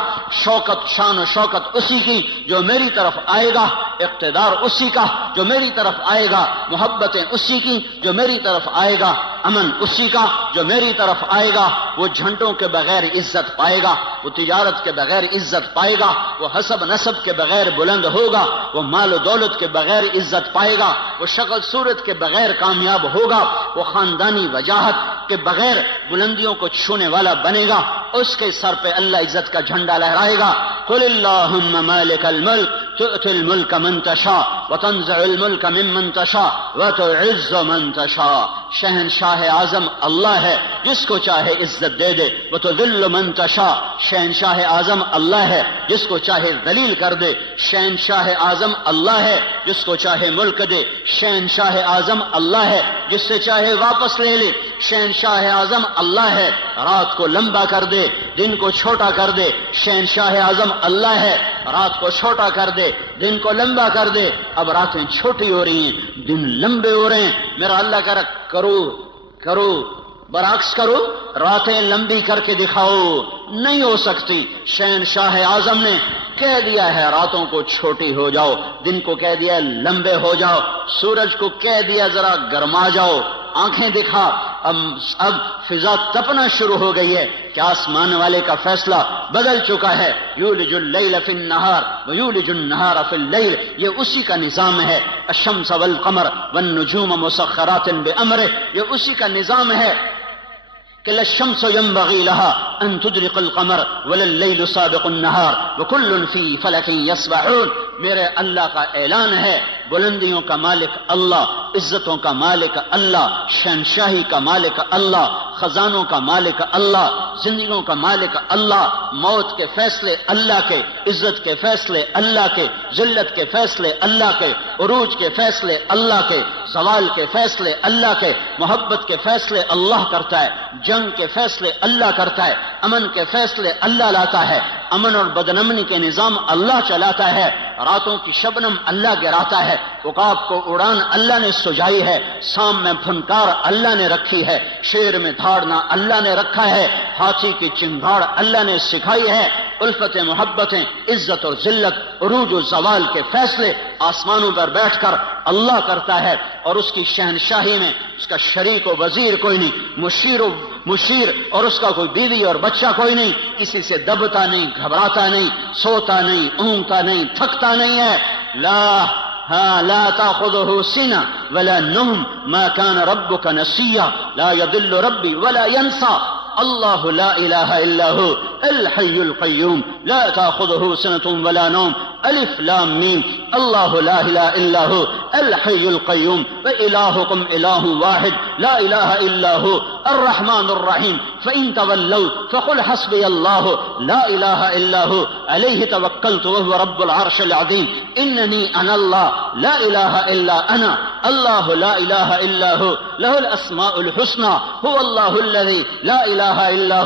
شوکت، شان و شوکت اسی کی، جو میری طرف آئے گا اقتدار اسی کا، جو میری طرف آئے گا محبتیں اسی کی، جو میری طرف آئے گا امن اسی کا، جو میری طرف آئے گا وہ جھنڈوں کے بغیر عزت پائے گا، وہ تجارت کے بغیر عزت پائے گا، وہ حسب نسب کے بغیر بلند ہوگا، وہ مال و دولت کے بغیر عزت پائے گا، وہ شکل صورت کے بغیر کامیاب ہوگا، وہ خاندانی وجاہت کے بغیر بلندیوں کو چھونے والا بنے گا، اس کے سر پہ اللہ عزت کا جھنڈا لہرائے گا۔ قل اللہم مالک الملک تؤتی الملک من تشاء وتنزع الملک ممن تشاء وتعز من تشاء. شہنشاہ اعظم اللہ ہے، جس کو چاہے عزت دے دے. وتذل من تشاء، شہنشاہ اعظم اللہ ہے، جس کو چاہے ذلیل کر دے. شہنشاہ اعظم اللہ ہے، جس کو چاہے ملک دے. شہنشاہ اعظم اللہ ہے، جس سے چاہے واپس لے لے. شہنشاہ اعظم اللہ ہے، رات کو لمبا کر دے، دن کو چھوٹا کر دے. شہنشاہ اعظم اللہ ہے، رات کو چھوٹا کر دے، دن کو لمبا کر دے. اب راتیں چھوٹی ہو رہی ہیں، دن لمبے ہو رہے ہیں. میرا اللہ کہہ رہا کرو برعکس کرو، راتیں لمبی کر کے دکھاؤ. نہیں ہو سکتی. شہنشاہ اعظم نے کہہ دیا ہے راتوں کو چھوٹی ہو جاؤ، دن کو کہہ دیا لمبے ہو جاؤ، سورج کو کہہ دیا ذرا گرما جاؤ، آنکھیں دکھا. اب فضا تپنا شروع ہو گئی ہے کہ آسمان والے کا فیصلہ بدل چکا ہے. یولج اللیل فی النہار ویولج النہار فی اللیل، یہ اسی کا نظام ہے. الشمس والقمر والنجوم مسخرات بامرہ، یہ اسی کا نظام ہے کہ لا الشمس ينبغي لها ان تدرك القمر ولا الليل سابق النهار وكل في فلك يسبحون. میرے اللہ کا اعلان ہے، بلندیوں کا مالک اللہ، عزتوں کا مالک اللہ، شہنشاہی کا مالک اللہ، خزانوں کا مالک اللہ، زندگیوں کا مالک اللہ. موت کے فیصلے اللہ کے، عزت کے فیصلے اللہ کے، ذلت کے فیصلے اللہ کے، عروج کے فیصلے اللہ کے، زوال کے فیصلے اللہ کے، محبت کے فیصلے اللہ کرتا ہے، جنگ کے فیصلے اللہ کرتا ہے، امن کے فیصلے اللہ لاتا ہے، امن اور بدنمنی کے نظام اللہ چلاتا ہے. راتوں کی شبنم اللہ گراتا ہے، عقاب کو اڑان اللہ نے سجائی ہے، سام میں پھنکار اللہ نے رکھی ہے، شیر میں دھاڑنا اللہ نے رکھا ہے، ہاتھی کی چنگھاڑ اللہ نے سکھائی ہے. الفتیں محبتیں، عزت اور ذلت، عروج و زوال کے فیصلے آسمانوں پر بیٹھ کر اللہ کرتا ہے. اور اس کی شہنشاہی میں اس کا شریک و وزیر کوئی نہیں، مشیر اور اس کا کوئی بیوی اور بچہ کوئی نہیں. کسی سے دبتا نہیں، گھبراتا نہیں، سوتا نہیں، اونگتا نہیں، تھکتا نہیں ہے. لا تأخذه سنة ولا نوم ما كان ربك نسيا لا يضل ربي ولا ينسى. الله لا إله إلا هو الحي القيوم لا تأخذه سنة ولا نوم. ألف لام ميم. الله لا إله إلا هو الحي القيوم وإلهكم إله واحد لا إله إلا هو الرحمن الرحيم. فإن تولوا فقل حسبي الله لا إله إلا هو عليه توكلت وهو رب العرش العظيم. إنني أنا الله لا إله إلا أنا الله لا إله إلا هو له الأسماء الحسنى. هو الله الذي لا إله إلا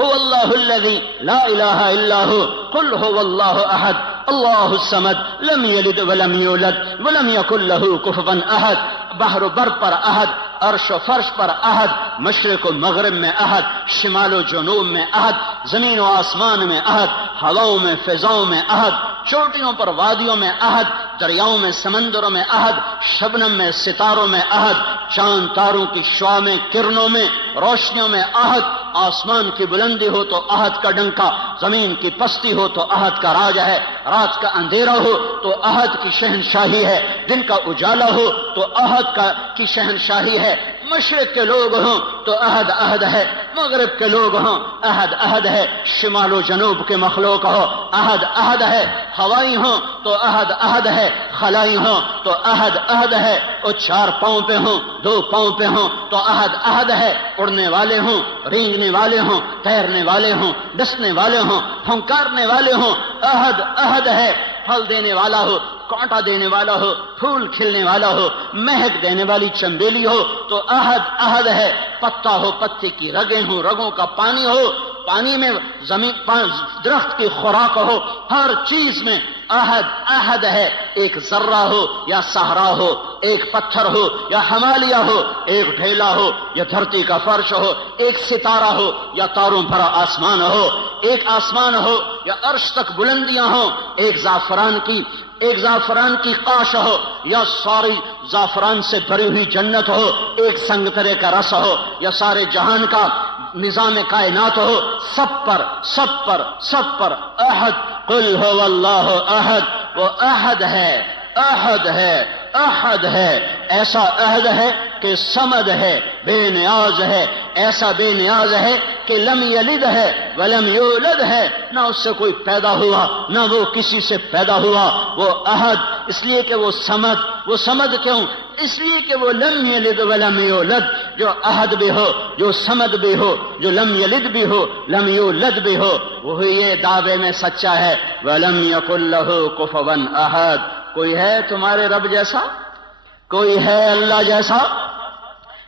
هو الله الذي لا إله إلا هو. قل هو الله أحد الله الصمد لم يلد ولم يولد ولم يكن له كفوا أحد. بحر و بر پر احد، عرش و فرش پر احد، مشرق و مغرب میں احد، شمال و جنوب میں احد، زمین و آسمان میں احد، ہواؤں میں فضاؤں میں احد، چوٹیوں پر وادیوں میں احد، دریاؤں میں سمندروں میں احد، شبنم میں ستاروں میں احد، چاند تاروں کی شعاع میں کرنوں میں روشنیوں میں احد. آسمان کی بلندی ہو تو احد کا ڈنکا، زمین کی پستی ہو تو احد کا راج ہے، رات کا اندھیرا ہو تو احد کی شہنشاہی ہے، دن کا اجالا ہو تو احد کی شہنشاہی ہے. مشرق کے لوگ ہوں تو احد ہے، مغرب کے لوگ ہوں احد ہے، شمال و جنوب کے مخلوق ہو احد ہے، ہوائی ہوں تو احد ہے، خلائی ہوں تو احد ہے، اور 4 پاؤں پہ ہوں 2 پاؤں پہ ہوں تو احد ہے، اڑنے والے ہوں، رینگنے والے ہوں، تیرنے والے ہوں، ڈسنے والے ہوں، پھنکارنے والے ہوں احد ہے. پھل دینے والا ہو، کانٹا دینے والا ہو، پھول کھلنے والا ہو، مہک دینے والی چنبیلی ہو تو احد ہے. پتا ہو، پتے کی رگیں ہوں، رگوں کا پانی ہو، پانی میں زمین درخت کی خوراک ہو، ہر چیز میں احد ہے. ایک ذرہ ہو یا صحرا ہو، ایک پتھر ہو یا ہمالیہ ہو، ایک ڈھیلا ہو یا دھرتی کا فرش ہو، ایک ستارہ ہو یا تاروں بھرا آسمان ہو، ایک آسمان ہو یا عرش تک بلندیاں ہوں، ایک زعفران کی قاش ہو یا ساری زعفران سے بھری ہوئی جنت ہو، ایک سنگترے کا رس ہو یا سارے جہان کا نظام کائنات ہو، سب پر احد. قل هو اللہ احد. وہ احد ہے احد ہے، ایسا عہد ہے کہ صمد ہے، بے نیاز ہے، ایسا بے نیاز ہے کہ لم یلد ہے ولم یولد ہے، نہ اس سے کوئی پیدا ہوا نہ وہ کسی سے پیدا ہوا۔ وہ احد اس لیے کہ وہ صمد کیوں؟ اس لیے کہ وہ لم یلد ولم یولد، جو احد بھی ہو، جو صمد بھی ہو، جو لم یلد بھی ہو، لم یولد بھی ہو، وہی یہ دعوے میں سچا ہے۔ ولم یکن لہ کفوا احد، کوئی ہے تمہارے رب جیسا؟ کوئی ہے اللہ جیسا؟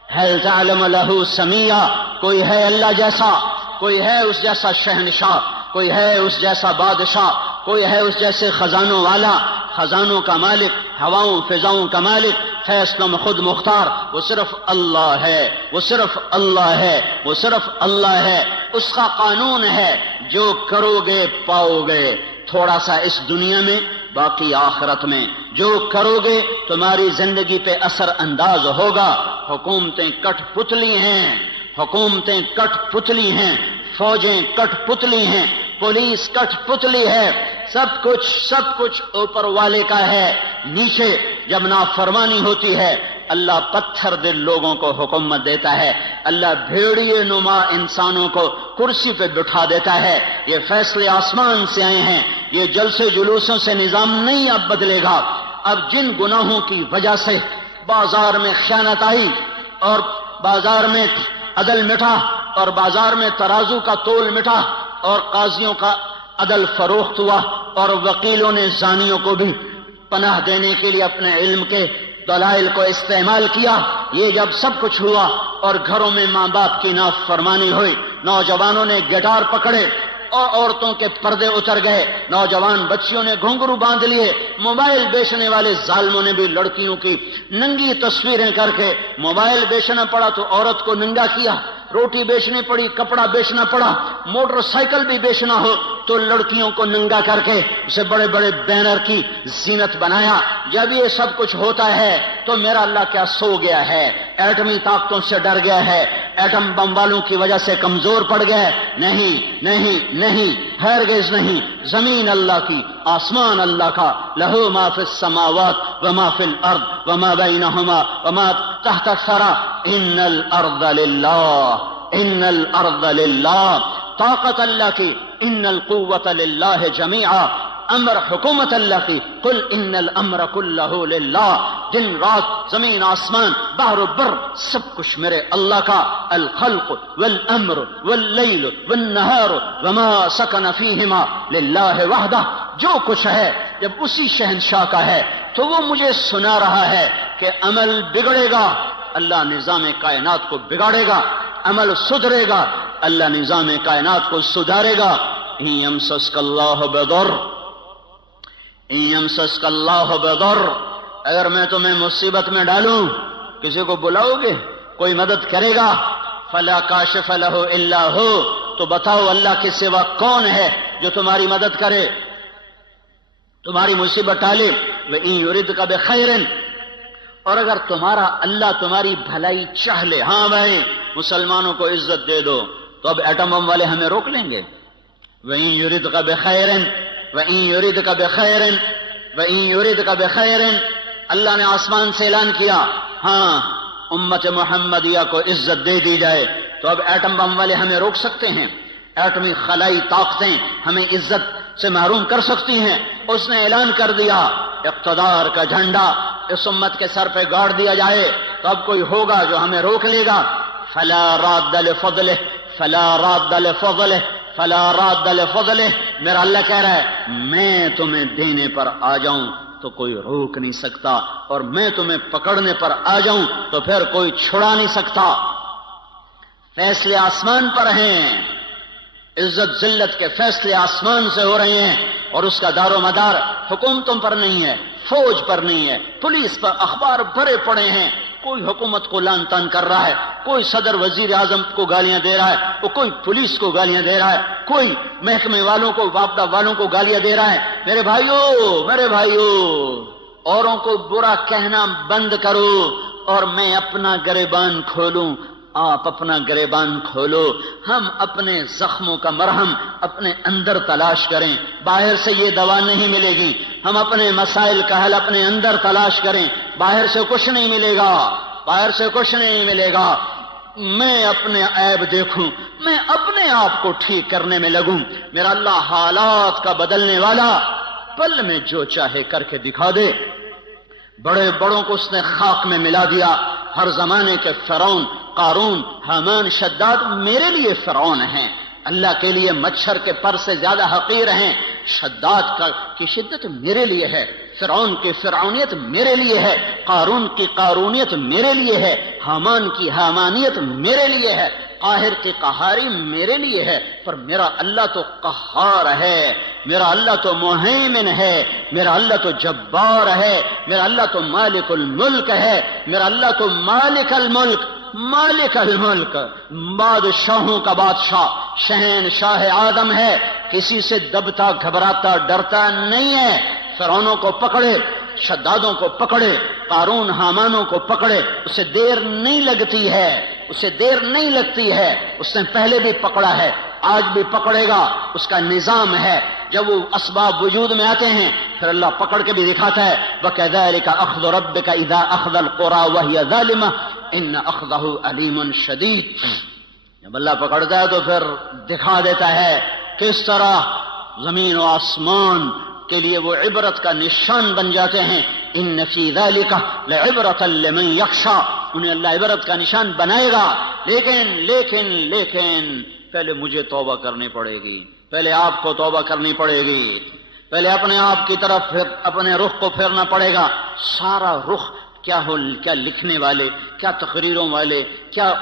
هل تعلم له سمیا، کوئی ہے اللہ جیسا؟ کوئی ہے اس جیسا شہنشاہ؟ کوئی ہے اس جیسا بادشاہ؟ کوئی ہے اس جیسے خزانوں والا، خزانوں کا مالک، ہواؤں فضاؤں کا مالک، فیصلوں میں خود مختار؟ وہ صرف اللہ ہے، وہ صرف اللہ ہے، وہ صرف اللہ ہے۔ اس کا قانون ہے جو کرو گے پاؤ گے، تھوڑا سا اس دنیا میں، باقی آخرت میں۔ جو کرو گے تمہاری زندگی پہ اثر انداز ہوگا۔ حکومتیں کٹ پتلی ہیں، حکومتیں کٹ پتلی ہیں، فوجیں کٹ پتلی ہیں، پولیس کٹ پتلی ہے، سب کچھ اوپر والے کا ہے۔ نیچے جب نافرمانی ہوتی ہے اللہ پتھر دل لوگوں کو حکومت دیتا ہے، اللہ بھیڑیے نما انسانوں کو کرسی پہ بٹھا دیتا ہے۔ یہ فیصلے آسمان سے آئے ہیں، یہ جلسے جلوسوں سے نظام نہیں اب بدلے گا۔ اب جن گناہوں کی وجہ سے بازار میں خیانت آئی اور بازار میں عدل مٹا اور بازار میں ترازو کا تول مٹا اور قاضیوں کا عدل فروخت ہوا اور وکیلوں نے زانیوں کو بھی پناہ دینے کے لیے اپنے علم کے دلائل کو استعمال کیا، یہ جب سب کچھ ہوا اور گھروں میں ماں باپ کی نافرمانی ہوئی، نوجوانوں نے گٹار پکڑے اور عورتوں کے پردے اتر گئے، نوجوان بچیوں نے گھنگرو باندھ لیے، موبائل بیچنے والے ظالموں نے بھی لڑکیوں کی ننگی تصویریں کر کے، موبائل بیچنا پڑا تو عورت کو ننگا کیا، روٹی بیچنی پڑی، کپڑا بیچنا پڑا، موٹر سائیکل بھی بیچنا ہو تو لڑکیوں کو ننگا کر کے اسے بڑے بڑے بینر کی زینت بنایا۔ جب یہ سب کچھ ہوتا ہے تو میرا اللہ کیا سو گیا ہے؟ ایٹمی طاقتوں سے ڈر گیا ہے؟ ایٹم بم والوں کی وجہ سے کمزور پڑ گیا ہے؟ نہیں نہیں نہیں، ہرگز نہیں۔ زمین اللہ کی، آسمان اللہ کا، لہو ما فی السماوات وما فی الارض وما بینہما وما تحت الثری، ان الارض للہ، ان الارض للہ، طاقت اللہ کی، ان القوت للہ جمیعا، امر حکومت اللہ کی، قل ان الامر کلہ للہ، دن رات، زمین آسمان، بحر و بر، سب کچھ میرے اللہ کا، الخلق والامر واللیل والنہار وما سکن فیہما للہ وحدہ، جو کچھ ہے جب اسی شہنشاہ کا ہے تو وہ مجھے سنا رہا ہے کہ عمل بگڑے گا، اللہ نظام کائنات کو بگاڑے گا، عمل سدھرے گا، اللہ نظام کائنات کو سدھارے گا۔ ان یمسسک اللہ بضر، ان یمسسک اللہ بضر، اگر میں تمہیں مصیبت میں ڈالوں کسی کو بلاؤ گے؟ کوئی مدد کرے گا؟ فلا کاشف لہ الا ہو، تو بتاؤ اللہ کے سوا کون ہے جو تمہاری مدد کرے، تمہاری مصیبت ٹالے؟ وَإِن يُرِدْكَ بِخَيْرٍ، اور اگر تمہارا اللہ تمہاری بھلائی چاہ لے، ہاں بھائی مسلمانوں کو عزت دے دو، تو اب ایٹم بم والے ہمیں روک لیں گے؟ وَإِن يُرِدْكَ بِخَيْرٍ وَإِن يُرِدْكَ بِخَيْرٍ وَإِن يُرِدْكَ بِخَيْرٍ، اللہ نے آسمان سے اعلان کیا ہاں امت محمدیہ کو عزت دے دی جائے، تو اب ایٹم بم والے ہمیں روک سکتے ہیں؟ ایٹمی خلائی طاقتیں ہمیں عزت سے محروم کر سکتی ہیں؟ اس نے اعلان کر دیا اقتدار کا جھنڈا اس امت کے سر پہ گاڑ دیا جائے، تو اب کوئی ہوگا جو ہمیں روک لے گا؟ فلا راد لفضلہ، فلا راد لفضلہ، فلا راد لفضلہ، میرا اللہ کہہ رہا ہے میں تمہیں دینے پر آ جاؤں تو کوئی روک نہیں سکتا، اور میں تمہیں پکڑنے پر آ جاؤں تو پھر کوئی چھڑا نہیں سکتا۔ فیصلے آسمان پر ہیں، عزت ذلت کے فیصلے آسمان سے ہو رہے ہیں، اور اس کا دار و مدار حکومتوں پر نہیں ہے، فوج پر نہیں ہے، پولیس پر، اخبار بھرے پڑے ہیں، کوئی حکومت کو لان تان کر رہا ہے، کوئی صدر وزیر اعظم کو گالیاں دے رہا ہے، وہ کوئی پولیس کو گالیاں دے رہا ہے، کوئی محکمے والوں کو، وابدہ والوں کو گالیاں دے رہا ہے۔ میرے بھائیو، اوروں کو برا کہنا بند کرو اور میں اپنا گریبان کھولوں، آپ اپنا گریبان کھولو، ہم اپنے زخموں کا مرہم اپنے اندر تلاش کریں، باہر سے یہ دوا نہیں ملے گی، ہم اپنے مسائل کا حل اپنے اندر تلاش کریں، باہر سے کچھ نہیں ملے گا، باہر سے کچھ نہیں ملے گا، میں اپنے عیب دیکھوں، میں اپنے آپ کو ٹھیک کرنے میں لگوں۔ میرا اللہ حالات کا بدلنے والا، پل میں جو چاہے کر کے دکھا دے۔ بڑے بڑوں کو اس نے خاک میں ملا دیا، ہر زمانے کے فرعون، قارون، حامان، شداد میرے لیے فرعون ہیں، اللہ کے لیے مچھر کے پر سے زیادہ حقیر ہیں۔ شداد کی شدت میرے لیے ہے، فرعون کی فرعونیت میرے لیے ہے، قارون کی قارونیت میرے لیے ہے، حامان کی حامانیت میرے لیے ہے، قاہر کی قہاری میرے لیے ہے، پر میرا اللہ تو قہار ہے، میرا اللہ تو مہیمن ہے، میرا اللہ تو جبار ہے، میرا اللہ تو مالک الملک ہے، میرا اللہ تو مالک الملک، مالک الملک، بادشاہوں کا بادشاہ، شہنشاہ آدم ہے، کسی سے دبتا گھبراتا ڈرتا نہیں ہے۔ فرعونوں کو پکڑے، شدادوں کو پکڑے، قارون حامانوں کو پکڑے، اسے دیر نہیں لگتی ہے، اسے دیر نہیں لگتی ہے، اس نے پہلے بھی پکڑا ہے، آج بھی پکڑے گا، اس کا نظام ہے۔ جب وہ اسباب وجود میں آتے ہیں پھر اللہ پکڑ کے بھی دکھاتا ہے، وَكَذَلِكَ أَخْذُ رَبِّكَ إِذَا أَخْذَ الْقُرَى وَهِيَ ظَالِمَةٌ إِنَّ أَخْذَهُ أَلِيمٌ شَدِيدٌ۔ جب اللہ پکڑتا ہے تو پھر دکھا دیتا ہے کس طرح زمین و آسمان کے لیے وہ عبرت کا نشان بن جاتے ہیں۔ ان فی ذلک لعبرۃ لمن یخشی، انہیں اللہ عبرت کا نشان بنائے گا، لیکن پہلے مجھے توبہ کرنی پڑے گی، پہلے آپ کو توبہ کرنی پڑے گی، پہلے اپنے آپ کی طرف اپنے رخ کو پھیرنا پڑے گا۔ سارا رخ کیا لکھنے والے، کیا تقریروں والے، کیا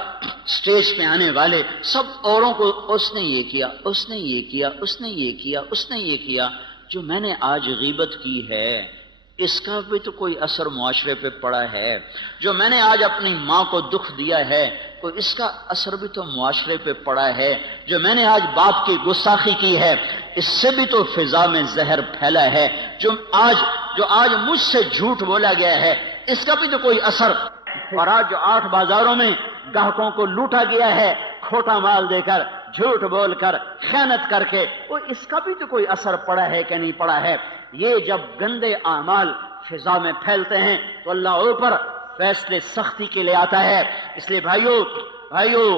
سٹیج پہ آنے والے، سب اوروں کو اس نے یہ کیا، اس نے یہ کیا، اس نے یہ کیا، اس نے یہ کیا۔ جو میں نے آج غیبت کی ہے اس کا بھی تو کوئی اثر معاشرے پہ پڑا ہے، جو میں نے آج اپنی ماں کو دکھ دیا ہے تو اس کا اثر بھی تو معاشرے پہ پڑا ہے، جو میں نے آج باپ کی گستاخی کی ہے اس سے بھی تو فضا میں زہر پھیلا ہے، جو آج مجھ سے جھوٹ بولا گیا ہے اس کا بھی تو کوئی اثر، اور آج جو 8 بازاروں میں گاہکوں کو لوٹا گیا ہے کھوٹا مال دے کر، جھوٹ بول کر، خیانت کر کے، وہ اس کا بھی تو کوئی اثر پڑا ہے کہ نہیں پڑا ہے۔ یہ جب گندے اعمال فضا میں پھیلتے ہیں تو اللہ اوپر فیصلے سختی کے لیے آتا ہے۔ اس لیے بھائیو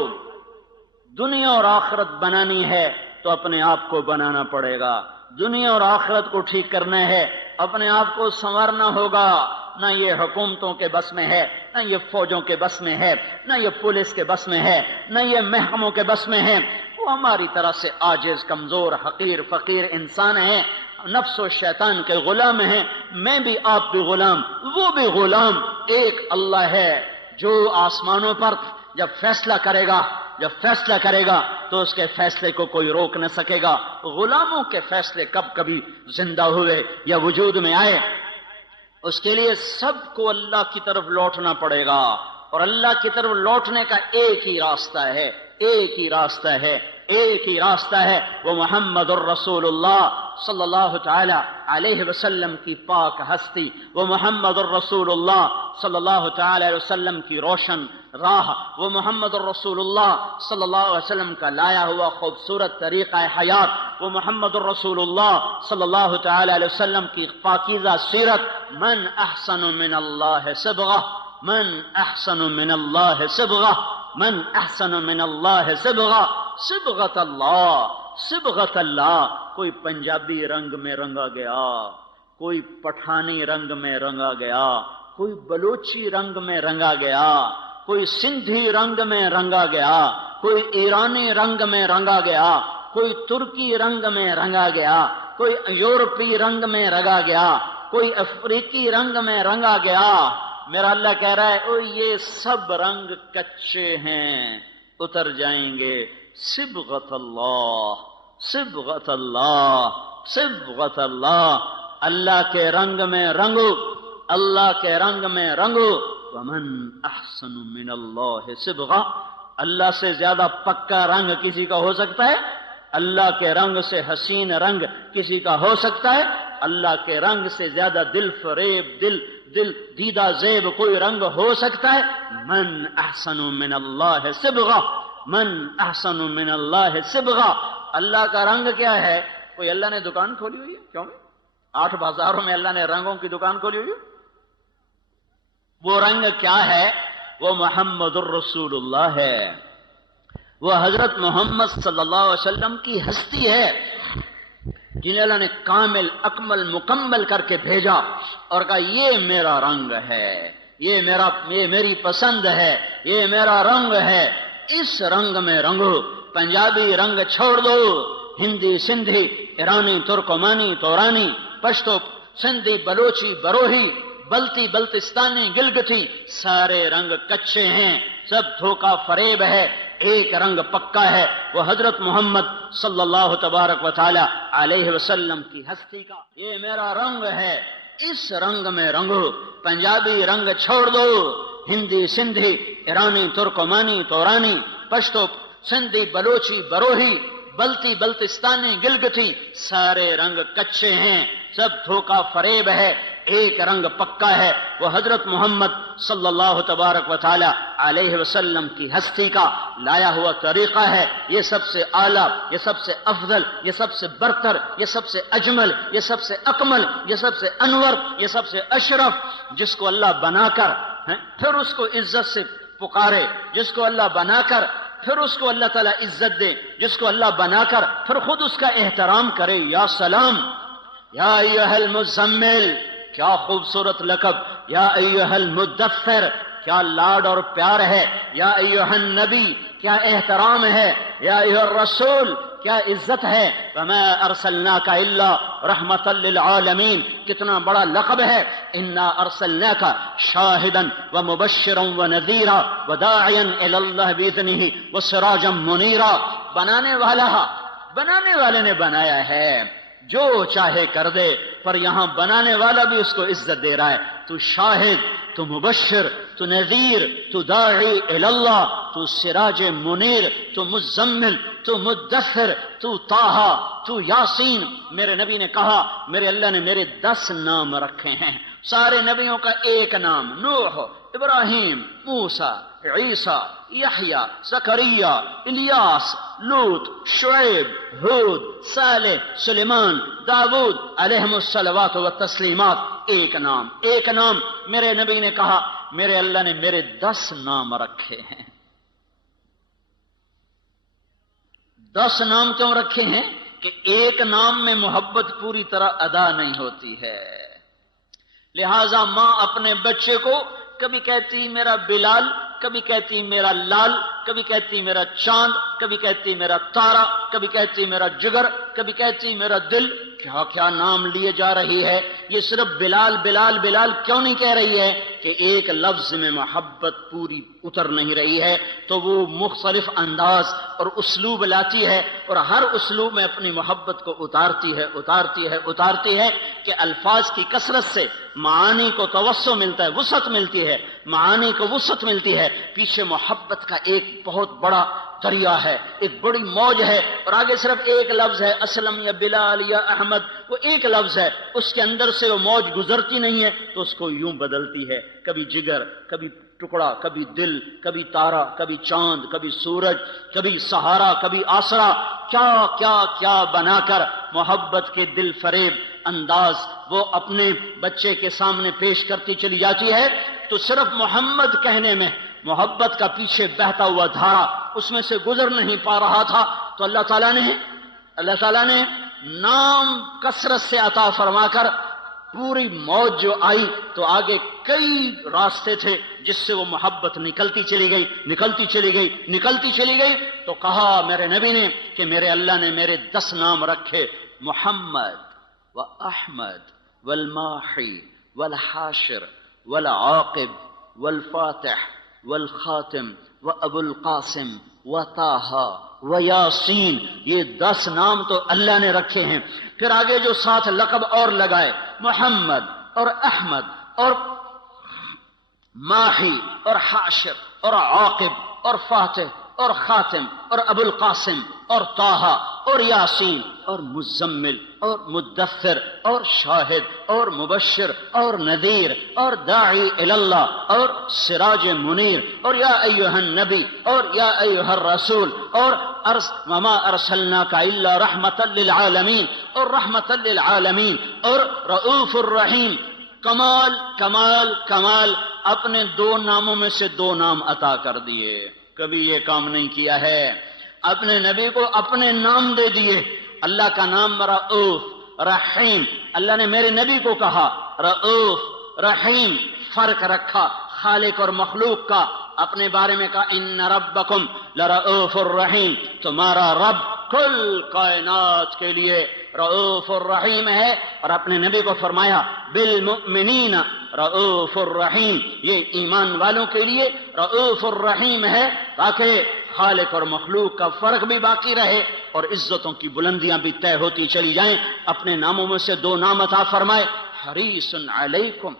دنیا اور آخرت بنانی ہے تو اپنے آپ کو بنانا پڑے گا، دنیا اور آخرت کو ٹھیک کرنا ہے، اپنے آپ کو سنوارنا ہوگا۔ نہ یہ حکومتوں کے بس میں ہے، نہ یہ فوجوں کے بس میں ہے، نہ یہ پولیس کے بس میں ہے، نہ یہ محکموں کے بس میں ہے، وہ ہماری طرح سے عاجز، کمزور، حقیر، فقیر انسان ہیں، نفس و شیطان کے غلام ہیں، میں بھی آپ بھی غلام، وہ بھی غلام۔ ایک اللہ ہے جو آسمانوں پر جب فیصلہ کرے گا تو اس کے فیصلے کو کوئی روک نہ سکے گا۔ غلاموں کے فیصلے کبھی زندہ ہوئے یا وجود میں آئے، اس کے لیے سب کو اللہ کی طرف لوٹنا پڑے گا، اور اللہ کی طرف لوٹنے کا ایک ہی راستہ ہے، وہ محمد الرسول اللہ صلی اللہ تعالی علیہ وسلم کی پاک ہستی، وہ محمد الرسول اللہ صلی اللہ تعالی علیہ وسلم کی روشن راہ، وہ محمد الرسول اللہ صلی اللہ علیہ وسلم کا لایا ہوا خوبصورت طریقہ حیات، وہ محمد الرسول اللہ صلی اللہ تعالی علیہ وسلم کی پاکیزہ سیرت۔ من احسن من اللہ صبغہ، من احسن من اللہ صبغہ، من احسن من اللہ صبغہ، صبغۃ اللہ۔ کوئی پنجابی رنگ میں رنگا گیا، کوئی پٹھانی رنگ میں رنگا گیا، کوئی بلوچی رنگ میں رنگا گیا، کوئی سندھی رنگ میں رنگا گیا، کوئی ایرانی رنگ میں رنگا گیا، کوئی ترکی رنگ میں رنگا گیا، کوئی یورپی رنگ میں رنگا گیا، کوئی افریقی رنگ میں رنگا گیا۔ میرا اللہ کہہ رہا ہے او یہ سب رنگ کچے ہیں، اتر جائیں گے۔ صبغۃ اللہ، صبغۃ اللہ، صبغۃ اللہ، اللہ کے رنگ میں رنگو، اللہ کے رنگ میں رنگو۔ ومن احسن من اللہ صبغہ، اللہ سے زیادہ پکا رنگ کسی کا ہو سکتا ہے؟ اللہ کے رنگ سے حسین رنگ کسی کا ہو سکتا ہے؟ اللہ کے رنگ سے زیادہ دل فریب، دل دیدہ زیب کوئی رنگ ہو سکتا ہے؟ من احسن من اللہ صبغہ، من احسن من اللہ صبغہ۔ اللہ کا رنگ کیا ہے؟ کوئی اللہ نے دکان کھولی ہوئی ہے؟ کیوں نہیں؟ 8 بازاروں میں اللہ نے رنگوں کی دکان کھولی ہوئی ہے؟ وہ رنگ کیا ہے؟ وہ محمد الرسول اللہ ہے، وہ حضرت محمد صلی اللہ علیہ وسلم کی ہستی ہے جنہیں اللہ نے کامل اکمل مکمل کر کے بھیجا اور کہا یہ میرا رنگ ہے، یہ میری پسند ہے، یہ میرا رنگ ہے، اس رنگ میں رنگو، پنجابی رنگ چھوڑ دو، ہندی سندھی ایرانی ترکمانی تورانی پشتو سندھی بلوچی بروہی بلتی بلتستانی گلگتی، سارے رنگ کچے ہیں، سب دھوکہ فریب ہے، ایک رنگ پکا ہے، وہ حضرت محمد صلی اللہ تبارک و تعالی علیہ وسلم کی ہستی کا یہ میرا رنگ ہے، اس رنگ میں رنگو، پنجابی رنگ چھوڑ دو، ہندی سندھی ایرانی ترکمانی تورانی پشتو سندھی بلوچی بروہی بلتی بلتستانی گلگتی، سارے رنگ کچے ہیں، سب دھوکہ فریب ہے، ایک رنگ پکا ہے، وہ حضرت محمد صلی اللہ تبارک و تعالی علیہ وسلم کی ہستی کا لایا ہوا طریقہ ہے، یہ سب سے اعلیٰ، یہ سب سے افضل، یہ سب سے برتر، یہ سب سے اجمل، یہ سب سے اکمل، یہ سب سے انور، یہ سب سے اشرف، جس کو اللہ بنا کر پھر اس کو عزت سے پکارے، جس کو اللہ بنا کر پھر اس کو اللہ تعالیٰ عزت دے، جس کو اللہ بنا کر پھر خود اس کا احترام کرے، یا سلام، یا ایھا المزمل، کیا خوبصورت لقب، یا ایھا المدثر، کیا لاڈ اور پیار ہے، یا ایھا النبی، کیا احترام ہے، یا ایھا الرسول، کیا عزت ہے، وما ارسلناک الا رحمتا للعالمین، کتنا بڑا لقب ہے، انا ارسلناک شاہدا ومبشرا ونذیرا وداعیا الی اللہ باذنہ وسراجا منیرا، بنانے والے نے بنایا ہے، جو چاہے کر دے، پر یہاں بنانے والا بھی اس کو عزت دے رہا ہے، تو شاہد، تو مبشر، تو نذیر، تو داعی اللہ، تو سراج منیر، تو مزمل، تو مدثر، تو طٰہٰ، تو یاسین۔ میرے نبی نے کہا میرے اللہ نے میرے 10 نام رکھے ہیں، سارے نبیوں کا ایک نام، نوح، ابراہیم، موسیٰ، عیسیٰ، یحییٰ، زکریا، الیاس، لوط، شعیب، ہود، صالح، سلیمان، داؤد علیہم الصلوات والتسلیمات، ایک نام۔ میرے نبی نے کہا میرے اللہ نے میرے 10 نام رکھے ہیں۔ 10 نام کیوں رکھے ہیں؟ کہ ایک نام میں محبت پوری طرح ادا نہیں ہوتی ہے، لہذا ماں اپنے بچے کو کبھی کہتی میرا بلال، کبھی کہتی میرا لال، کبھی کہتی میرا چاند، کبھی کہتی میرا تارا، کبھی کہتی میرا جگر، کبھی کہتی میرا دل، کیا کیا نام لیے جا رہی ہے۔ یہ صرف بلال بلال بلال کیوں نہیں کہہ رہی ہے؟ کہ ایک لفظ میں محبت پوری اتر نہیں رہی ہے، تو وہ مختلف انداز اور اسلوب لاتی ہے، اور ہر اسلوب میں اپنی محبت کو اتارتی ہے کہ الفاظ کی کثرت سے معانی کو توسع ملتا ہے، وسعت ملتی ہے، معانی کو وسعت ملتی ہے، پیچھے محبت کا ایک بہت بڑا دریا ہے، ایک بڑی موج ہے، اور آگے صرف ایک لفظ ہے، اسلم یا بلال یا احمد، وہ ایک لفظ ہے، اس کے اندر سے وہ موج گزرتی نہیں ہے، تو اس کو یوں بدلتی ہے، کبھی جگر، کبھی ٹکڑا، کبھی دل، کبھی تارا، کبھی چاند، کبھی سورج، کبھی سہارا، کبھی آسرا، کیا کیا کیا بنا کر محبت کے دل فریب انداز وہ اپنے بچے کے سامنے پیش کرتی چلی جاتی ہے۔ تو صرف محمد کہنے میں محبت کا پیچھے بہتا ہوا دھارا اس میں سے گزر نہیں پا رہا تھا، تو اللہ تعالیٰ نے نام کثرت سے عطا فرما کر پوری موج جو آئی، تو آگے کئی راستے تھے جس سے وہ محبت نکلتی چلی گئی، تو کہا میرے نبی نے کہ میرے اللہ نے میرے 10 نام رکھے، محمد و احمد والماحی والحاشر والعاقب والفاتح والخاتم وابو القاسم وطٰہٰ ویاسین، یہ 10 نام تو اللہ نے رکھے ہیں۔ پھر آگے جو 7 لقب اور لگائے، محمد اور احمد اور ماحی اور حاشر اور عاقب اور فاتح اور خاتم اور ابو القاسم اور طٰہٰ اور یاسین اور مزمل اور مدثر اور شاہد اور مبشر اور نذیر اور داعی اللہ اور سراج منیر اور یا ایھا النبی اور یا ایھا الرسول اور وما ارسلناک الا رحمتا للعالمین اور رحمتا للعالمین اور رؤوف الرحیم۔ کمال کمال کمال، اپنے دو ناموں میں سے دو نام عطا کر دیے. کبھی یہ کام نہیں کیا ہے. اپنے نبی کو اپنے نام دے دیے. اللہ کا نام رؤوف رحیم. اللہ نے میرے نبی کو کہا رؤوف رحیم. فرق رکھا خالق اور مخلوق کا. اپنے بارے میں کہا ان ربکم لرؤوف الرحیم. تمہارا رب کل کائنات کے لیے رؤوف الرحیم ہے. اور اپنے نبی کو فرمایا بالمؤمنین رؤوف الرحیم. یہ ایمان والوں کے لیے رؤوف الرحیم ہے تاکہ خالق اور مخلوق کا فرق بھی باقی رہے اور عزتوں کی بلندیاں بھی طے ہوتی چلی جائیں. اپنے ناموں میں سے دو نام عطا فرمائے. حریص علیکم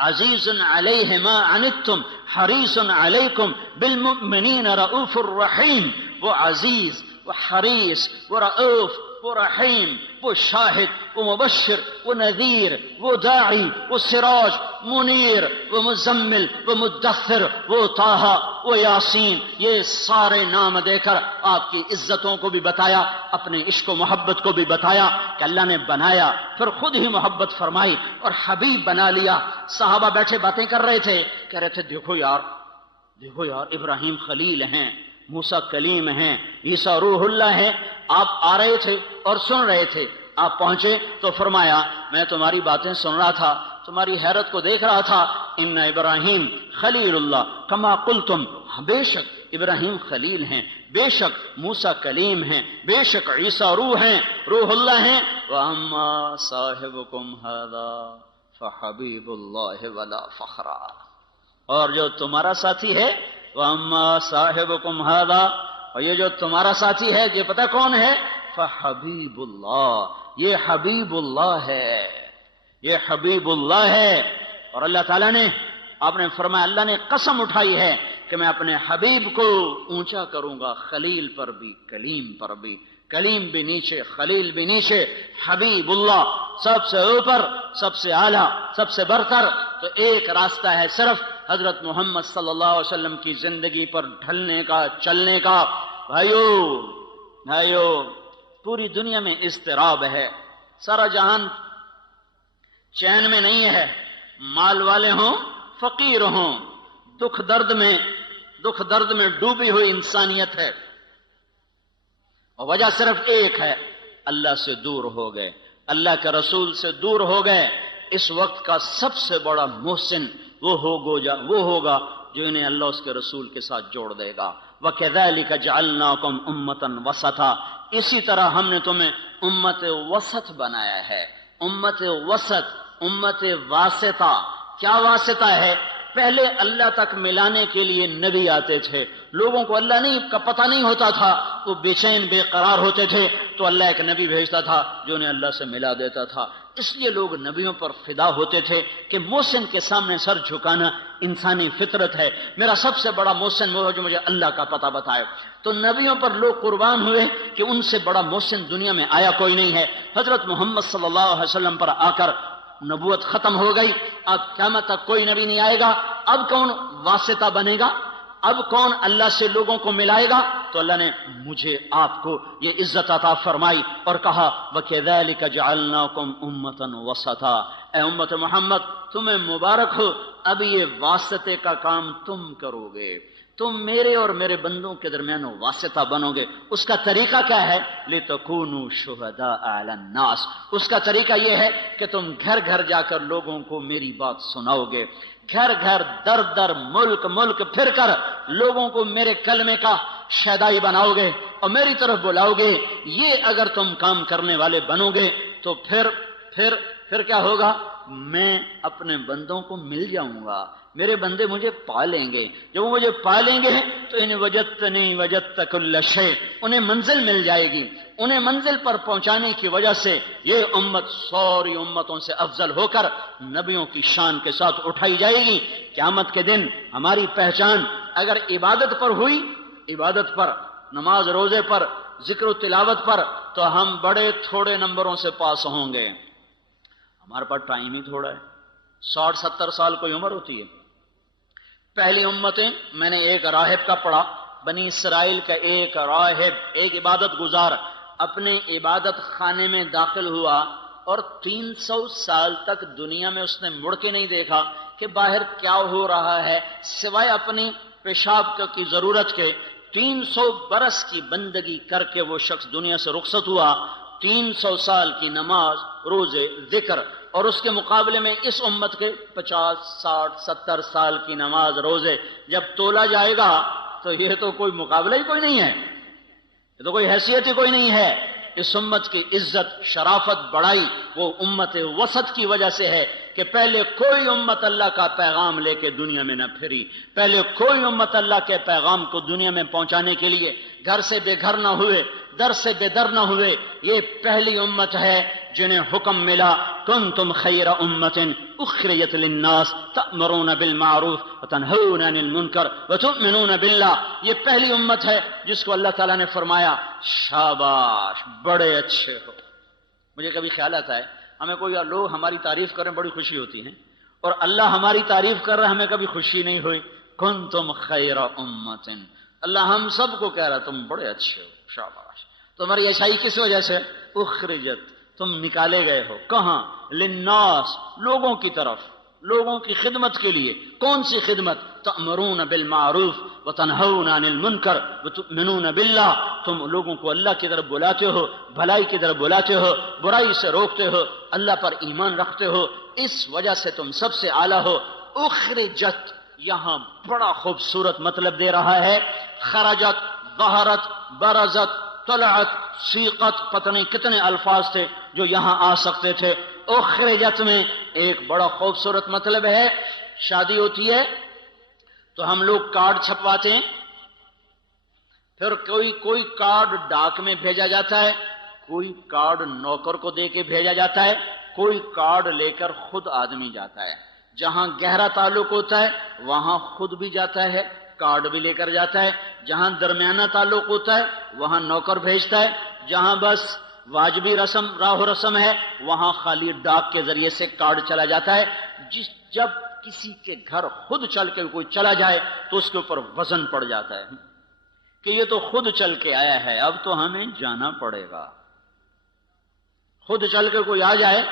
عزیز علیہ ما عنتم حریص علیکم بالمؤمنین رؤوف الرحیم. وہ عزیز، وہ حریص، وہ رؤوف، وہ رحیم، وہ شاہد، وہ مبشر، وہ نذیر، وہ داعی، وہ سراج منیر، وہ مزمل، وہ مدثر، وہ طٰہٰ، وہ یاسین. یہ سارے نام دے کر آپ کی عزتوں کو بھی بتایا، اپنے عشق و محبت کو بھی بتایا کہ اللہ نے بنایا پھر خود ہی محبت فرمائی اور حبیب بنا لیا. صحابہ بیٹھے باتیں کر رہے تھے، کہہ رہے تھے دیکھو یار ابراہیم خلیل ہیں، موسیٰ کلیم ہیں، عیسیٰ روح اللہ ہیں. آپ آ رہے تھے اور سن رہے تھے. آپ پہنچے تو فرمایا میں تمہاری باتیں سن رہا تھا، تمہاری حیرت کو دیکھ رہا تھا. ان ابراہیم خلیل اللہ کما قلتم. بے شک ابراہیم خلیل ہیں، بے شک موسیٰ کلیم ہیں، بے شک عیسیٰ روح اللہ ہیں. واما صاحبکم ھذا فحبیب اللہ ولا فخرا. اور جو تمہارا ساتھی ہے وَأَمَّا صَاحِبُكُمْ هَذَا، اور یہ جو تمہارا ساتھی ہے یہ پتہ کون ہے؟ فحبیب اللہ. یہ حبیب اللہ ہے، یہ حبیب اللہ ہے. اور اللہ تعالیٰ نے آپ نے فرمایا اللہ نے قسم اٹھائی ہے کہ میں اپنے حبیب کو اونچا کروں گا، خلیل پر بھی کلیم پر بھی. کلیم بھی نیچے، خلیل بھی نیچے، حبیب اللہ سب سے اوپر، سب سے اعلیٰ، سب سے برتر. تو ایک راستہ ہے صرف حضرت محمد صلی اللہ علیہ وسلم کی زندگی پر ڈھلنے کا، چلنے کا. بھائیو پوری دنیا میں اضطراب ہے، سارا جہان چین میں نہیں ہے. مال والے ہوں فقیر ہوں، دکھ درد میں ڈوبی ہوئی انسانیت ہے. اور وجہ صرف ایک ہے، اللہ سے دور ہو گئے، اللہ کے رسول سے دور ہو گئے. اس وقت کا سب سے بڑا محسن وہ ہوگا جو انہیں اللہ اس کے رسول کے ساتھ جوڑ دے گا. وَكَذَلِكَ جَعَلْنَاكُمْ أُمَّةً وَسَطًا. اسی طرح ہم نے تمہیں امت وسط بنایا ہے. امت وسط، امت واسطہ. کیا واسطہ ہے؟ پہلے اللہ تک ملانے کے لیے نبی آتے تھے، لوگوں کو اللہ کا پتہ نہیں ہوتا تھا، وہ بے چین بے قرار ہوتے تھے تو اللہ ایک نبی بھیجتا تھا جو انہیں اللہ سے ملا دیتا تھا. اس لیے لوگ نبیوں پر فدا ہوتے تھے کہ محسن کے سامنے سر جھکانا انسانی فطرت ہے. میرا سب سے بڑا محسن وہ ہے جو مجھے اللہ کا پتہ بتائے. تو نبیوں پر لوگ قربان ہوئے کہ ان سے بڑا محسن دنیا میں آیا کوئی نہیں ہے. حضرت محمد صلی اللہ علیہ وسلم پر آ کر نبوت ختم ہو گئی. اب قیامت تک کوئی نبی نہیں آئے گا. اب کون واسطہ بنے گا؟ اب کون اللہ سے لوگوں کو ملائے گا؟ تو اللہ نے مجھے آپ کو یہ عزت عطا فرمائی اور کہا وَكَذَلِكَ جَعَلْنَاكُمْ أُمَّةً وَسَطًا. اے امت محمد تمہیں مبارک ہو، اب یہ واسطے کا کام تم کرو گے، تم میرے اور میرے بندوں کے درمیان واسطہ بنو گے. اس کا طریقہ کیا ہے؟ لِتَكُونُوا شُهَدَاءَ عَلَى النَّاسِ. اس کا طریقہ یہ ہے کہ تم گھر گھر جا کر لوگوں کو میری بات سناؤ گے، گھر گھر در در ملک پھر کر لوگوں کو میرے کلمے کا شیدائی بناؤ گے اور میری طرف بلاؤ گے. یہ اگر تم کام کرنے والے بنو گے تو پھر کیا ہوگا؟ میں اپنے بندوں کو مل جاؤں گا، میرے بندے مجھے پالیں گے. جب وہ مجھے پالیں گے تو انہیں وجدت کل شیء، انہیں منزل مل جائے گی. انہیں منزل پر پہنچانے کی وجہ سے یہ امت ساری امتوں سے افضل ہو کر نبیوں کی شان کے ساتھ اٹھائی جائے گی. قیامت کے دن ہماری پہچان اگر عبادت پر ہوئی، عبادت پر، نماز روزے پر، ذکر و تلاوت پر، تو ہم بڑے تھوڑے نمبروں سے پاس ہوں گے. ہمارے پاس ٹائم ہی تھوڑا ہے، 60-70 سال کوئی عمر ہوتی ہے. پہلی امتیں میں نے ایک راہب کا پڑھا، بنی اسرائیل کا ایک راہب، ایک عبادت گزار اپنے عبادت خانے میں داخل ہوا اور 300 سال تک دنیا میں اس نے مڑ کے نہیں دیکھا کہ باہر کیا ہو رہا ہے، سوائے اپنی پیشاب کی ضرورت کے 300 برس کی بندگی کر کے وہ شخص دنیا سے رخصت ہوا، 300 سال کی نماز، روزے، ذکر، اور اس کے مقابلے میں اس امت کے 50 60 70 سال کی نماز، روزے جب تولا جائے گا تو یہ تو کوئی مقابلہ ہی کوئی نہیں ہے، یہ تو کوئی حیثیت ہی کوئی نہیں ہے۔ اس امت کی عزت، شرافت، بڑائی وہ امت وسط کی وجہ سے ہے کہ پہلے کوئی امت اللہ کا پیغام لے کے دنیا میں نہ پھری، پہلے کوئی امت اللہ کے پیغام کو دنیا میں پہنچانے کے لیے گھر سے بے گھر نہ ہوئے، در سے بے در نہ ہوئے، یہ پہلی امت ہے جنہیں حکم ملا کنتم خیر امت اخرجت للناس تأمرون بالمعروف وتنہون عن المنکر وتؤمنون باللہ۔ یہ پہلی امت ہے جس کو اللہ تعالیٰ نے فرمایا شاباش، بڑے اچھے ہو۔ مجھے کبھی خیال آتا ہے ہمیں کوئی لوگ ہماری تعریف کریں بڑی خوشی ہوتی ہے، اور اللہ ہماری تعریف کر رہا ہمیں کبھی خوشی نہیں ہوئی۔ کنتم خیر امت، اللہ ہم سب کو کہہ رہا تم بڑے اچھے ہو، شاباش۔ تمہاری اچھائی کس وجہ سے؟ اخرجت، تم نکالے گئے ہو، کہاں؟ للناس، لوگوں کی طرف، لوگوں کی خدمت کے لیے۔ کون سی خدمت؟ تأمرون بالمعروف وتنہون عن المنکر وتؤمنون باللہ، تم لوگوں کو اللہ کی طرف بلاتے ہو، بھلائی کی طرف بلاتے ہو، برائی سے روکتے ہو، اللہ پر ایمان رکھتے ہو، اس وجہ سے تم سب سے اعلیٰ ہو۔ اخرجت یہاں بڑا خوبصورت مطلب دے رہا ہے، خرجت، ظہرت، برزت، طلعت، سیقت، پتہ نہیں کتنے الفاظ تھے جو یہاں آ سکتے تھے۔ اخرجت میں ایک بڑا خوبصورت مطلب ہے، شادی ہوتی ہے تو ہم لوگ کارڈ چھپواتے ہیں، پھر کوئی کارڈ ڈاک میں بھیجا جاتا ہے، کوئی کارڈ نوکر کو دے کے بھیجا جاتا ہے، کوئی کارڈ لے کر خود آدمی جاتا ہے۔ جہاں گہرا تعلق ہوتا ہے وہاں خود بھی جاتا ہے، کارڈ بھی لے کر جاتا ہے، جہاں درمیانہ تعلق ہوتا ہے وہاں نوکر بھیجتا ہے، جہاں بس واجبی رسم، راہ و رسم ہے وہاں خالی ڈاک کے ذریعے سے کارڈ چلا جاتا ہے۔ جب کسی کے گھر خود چل کے کوئی چلا جائے تو اس کے اوپر وزن پڑ جاتا ہے کہ یہ تو خود چل کے آیا ہے، اب تو ہمیں جانا پڑے گا۔ خود چل کے کوئی آ جائے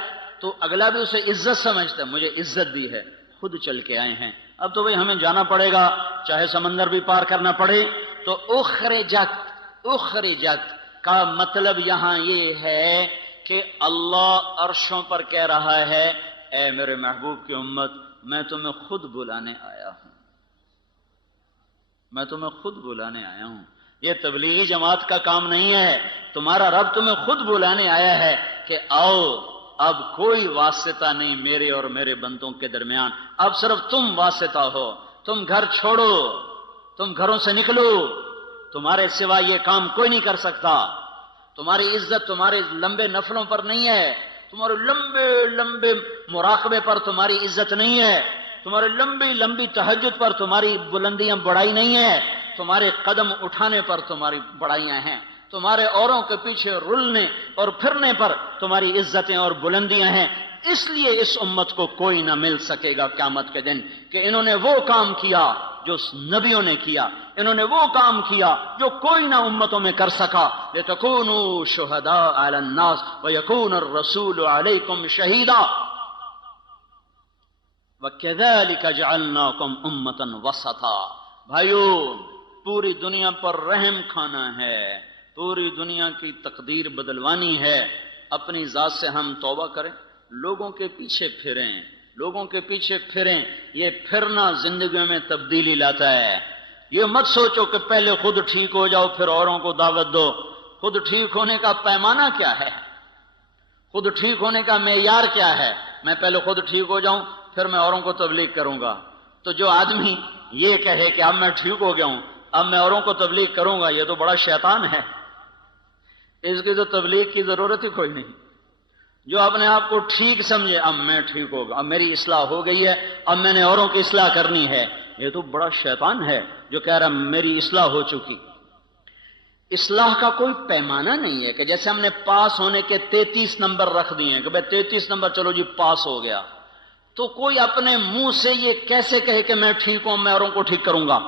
تو اگلا بھی اسے عزت سمجھتا ہے، مجھے عزت دی ہے، خود چل کے آئے ہیں، اب تو بھئی ہمیں جانا پڑے گا، چاہے سمندر بھی پار کرنا پڑے۔ تو اخرجت کا مطلب یہاں یہ ہے کہ اللہ عرشوں پر کہہ رہا ہے اے میرے محبوب کی امت، میں تمہیں خود بلانے آیا ہوں، میں تمہیں خود بلانے آیا ہوں۔ یہ تبلیغی جماعت کا کام نہیں ہے، تمہارا رب تمہیں خود بلانے آیا ہے کہ آؤ، اب کوئی واسطہ نہیں میرے اور میرے بندوں کے درمیان، اب صرف تم واسطہ ہو، تم گھر چھوڑو، تم گھروں سے نکلو، تمہارے سوا یہ کام کوئی نہیں کر سکتا۔ تمہاری عزت تمہارے لمبے نفلوں پر نہیں ہے، تمہارے لمبے لمبے مراقبے پر تمہاری عزت نہیں ہے، تمہارے لمبی لمبی تہجد پر تمہاری بلندیاں بڑائی نہیں ہے، تمہارے قدم اٹھانے پر تمہاری بڑائیاں ہیں، تمہارے اوروں کے پیچھے رلنے اور پھرنے پر تمہاری عزتیں اور بلندیاں ہیں۔ اس لیے اس امت کو کوئی نہ مل سکے گا قیامت کے دن کہ انہوں نے وہ کام کیا جو نبیوں نے کیا، انہوں نے وہ کام کیا جو کوئی نہ امتوں میں کر سکا۔ لِتَكُونُوا شُهَدَاءَ عَلَى النَّاسِ وَيَكُونَ الرَّسُولُ عَلَيْكُمْ شَهِيدًا وَكَذَلِكَ جَعَلْنَاكُمْ أُمَّةً وَسَطًا۔ بھائیو، پوری دنیا پر رحم کھانا ہے، پوری دنیا کی تقدیر بدلوانی ہے، اپنی ذات سے ہم توبہ کریں، لوگوں کے پیچھے پھریں، لوگوں کے پیچھے پھریں۔ یہ پھرنا زندگیوں میں تبدیلی لاتا ہے۔ یہ مت سوچو کہ پہلے خود ٹھیک ہو جاؤ پھر اوروں کو دعوت دو۔ خود ٹھیک ہونے کا پیمانہ کیا ہے؟ خود ٹھیک ہونے کا معیار کیا ہے؟ میں پہلے خود ٹھیک ہو جاؤں پھر میں اوروں کو تبلیغ کروں گا۔ تو جو آدمی یہ کہے کہ اب میں ٹھیک ہو گیا ہوں اب میں اوروں کو تبلیغ کروں گا، یہ تو بڑا شیطان ہے، اس کی تو تبلیغ کی ضرورت ہی کوئی نہیں۔ جو اپنے آپ کو ٹھیک سمجھے اب میں ٹھیک ہوگا، اب میری اصلاح ہو گئی ہے، اب میں نے اوروں کی اصلاح کرنی ہے، یہ تو بڑا شیطان ہے جو کہہ رہا میری اصلاح ہو چکی۔ اصلاح کا کوئی پیمانہ نہیں ہے کہ جیسے ہم نے پاس ہونے کے 33 نمبر رکھ دیے ہیں کہ بھئی 33 نمبر چلو جی پاس ہو گیا، تو کوئی اپنے منہ سے یہ کیسے کہے کہ میں ٹھیک ہوں میں اوروں کو ٹھیک کروں گا؟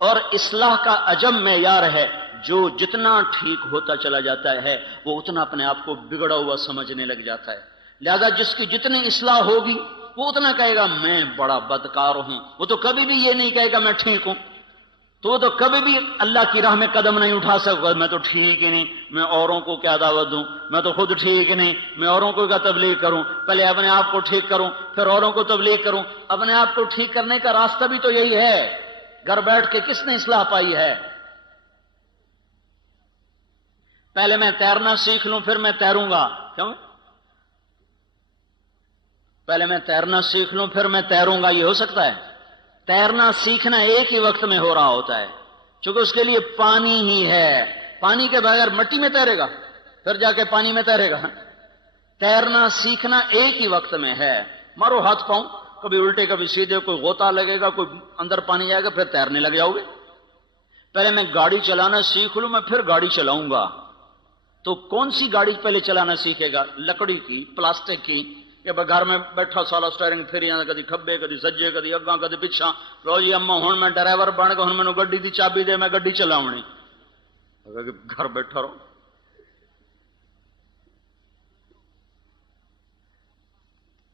اور اصلاح کا عجب معیار ہے، جو جتنا ٹھیک ہوتا چلا جاتا ہے وہ اتنا اپنے آپ کو بگڑا ہوا سمجھنے لگ جاتا ہے۔ لہذا جس کی جتنی اصلاح ہوگی وہ اتنا کہے گا میں بڑا بدکار ہوں، وہ تو کبھی بھی یہ نہیں کہے گا میں ٹھیک ہوں، تو وہ تو کبھی بھی اللہ کی راہ میں قدم نہیں اٹھا سکتا، میں تو ٹھیک ہی نہیں، میں اوروں کو کیا دعوت دوں، میں تو خود ٹھیک نہیں، میں اوروں کو کیا تبلیغ کروں، پہلے اپنے آپ کو ٹھیک کروں پھر اوروں کو تبلیغ کروں۔ اپنے آپ کو ٹھیک کرنے کا راستہ بھی تو یہی ہے، گھر بیٹھ کے کس نے اصلاح پائی ہے؟ پہلے میں تیرنا سیکھ لوں پھر میں تیروں گا، کیوں؟ پہلے میں تیرنا سیکھ لوں پھر میں تیروں گا، یہ ہو سکتا ہے؟ تیرنا سیکھنا ایک ہی وقت میں ہو رہا ہوتا ہے، چونکہ اس کے لیے پانی ہی ہے، پانی کے بغیر مٹی میں تیرے گا پھر جا کے پانی میں تیرے گا۔ تیرنا سیکھنا ایک ہی وقت میں ہے، مارو ہاتھ پاؤں، کبھی الٹے کبھی سیدھے، کوئی غوطہ لگے گا، کوئی اندر پانی جائے گا، پھر تیرنے لگ جاؤ گے۔ پہلے میں گاڑی چلانا سیکھ لوں میں پھر گاڑی چلاؤں گا، تو کون سی گاڑی پہلے چلانا سیکھے گا؟ لکڑی کی، پلاسٹک کی، کہ گھر میں بیٹھا سالا سٹیئرنگ پھری جانا، کدی کھبے کدی سجے کدی اگاں کدی پچھاں، لو جی اما ہن میں ڈرائیور بن گیا، ہن مینوں گڈی دی چابی دے میں گڈی چلاونی، گھر بیٹھا رہو۔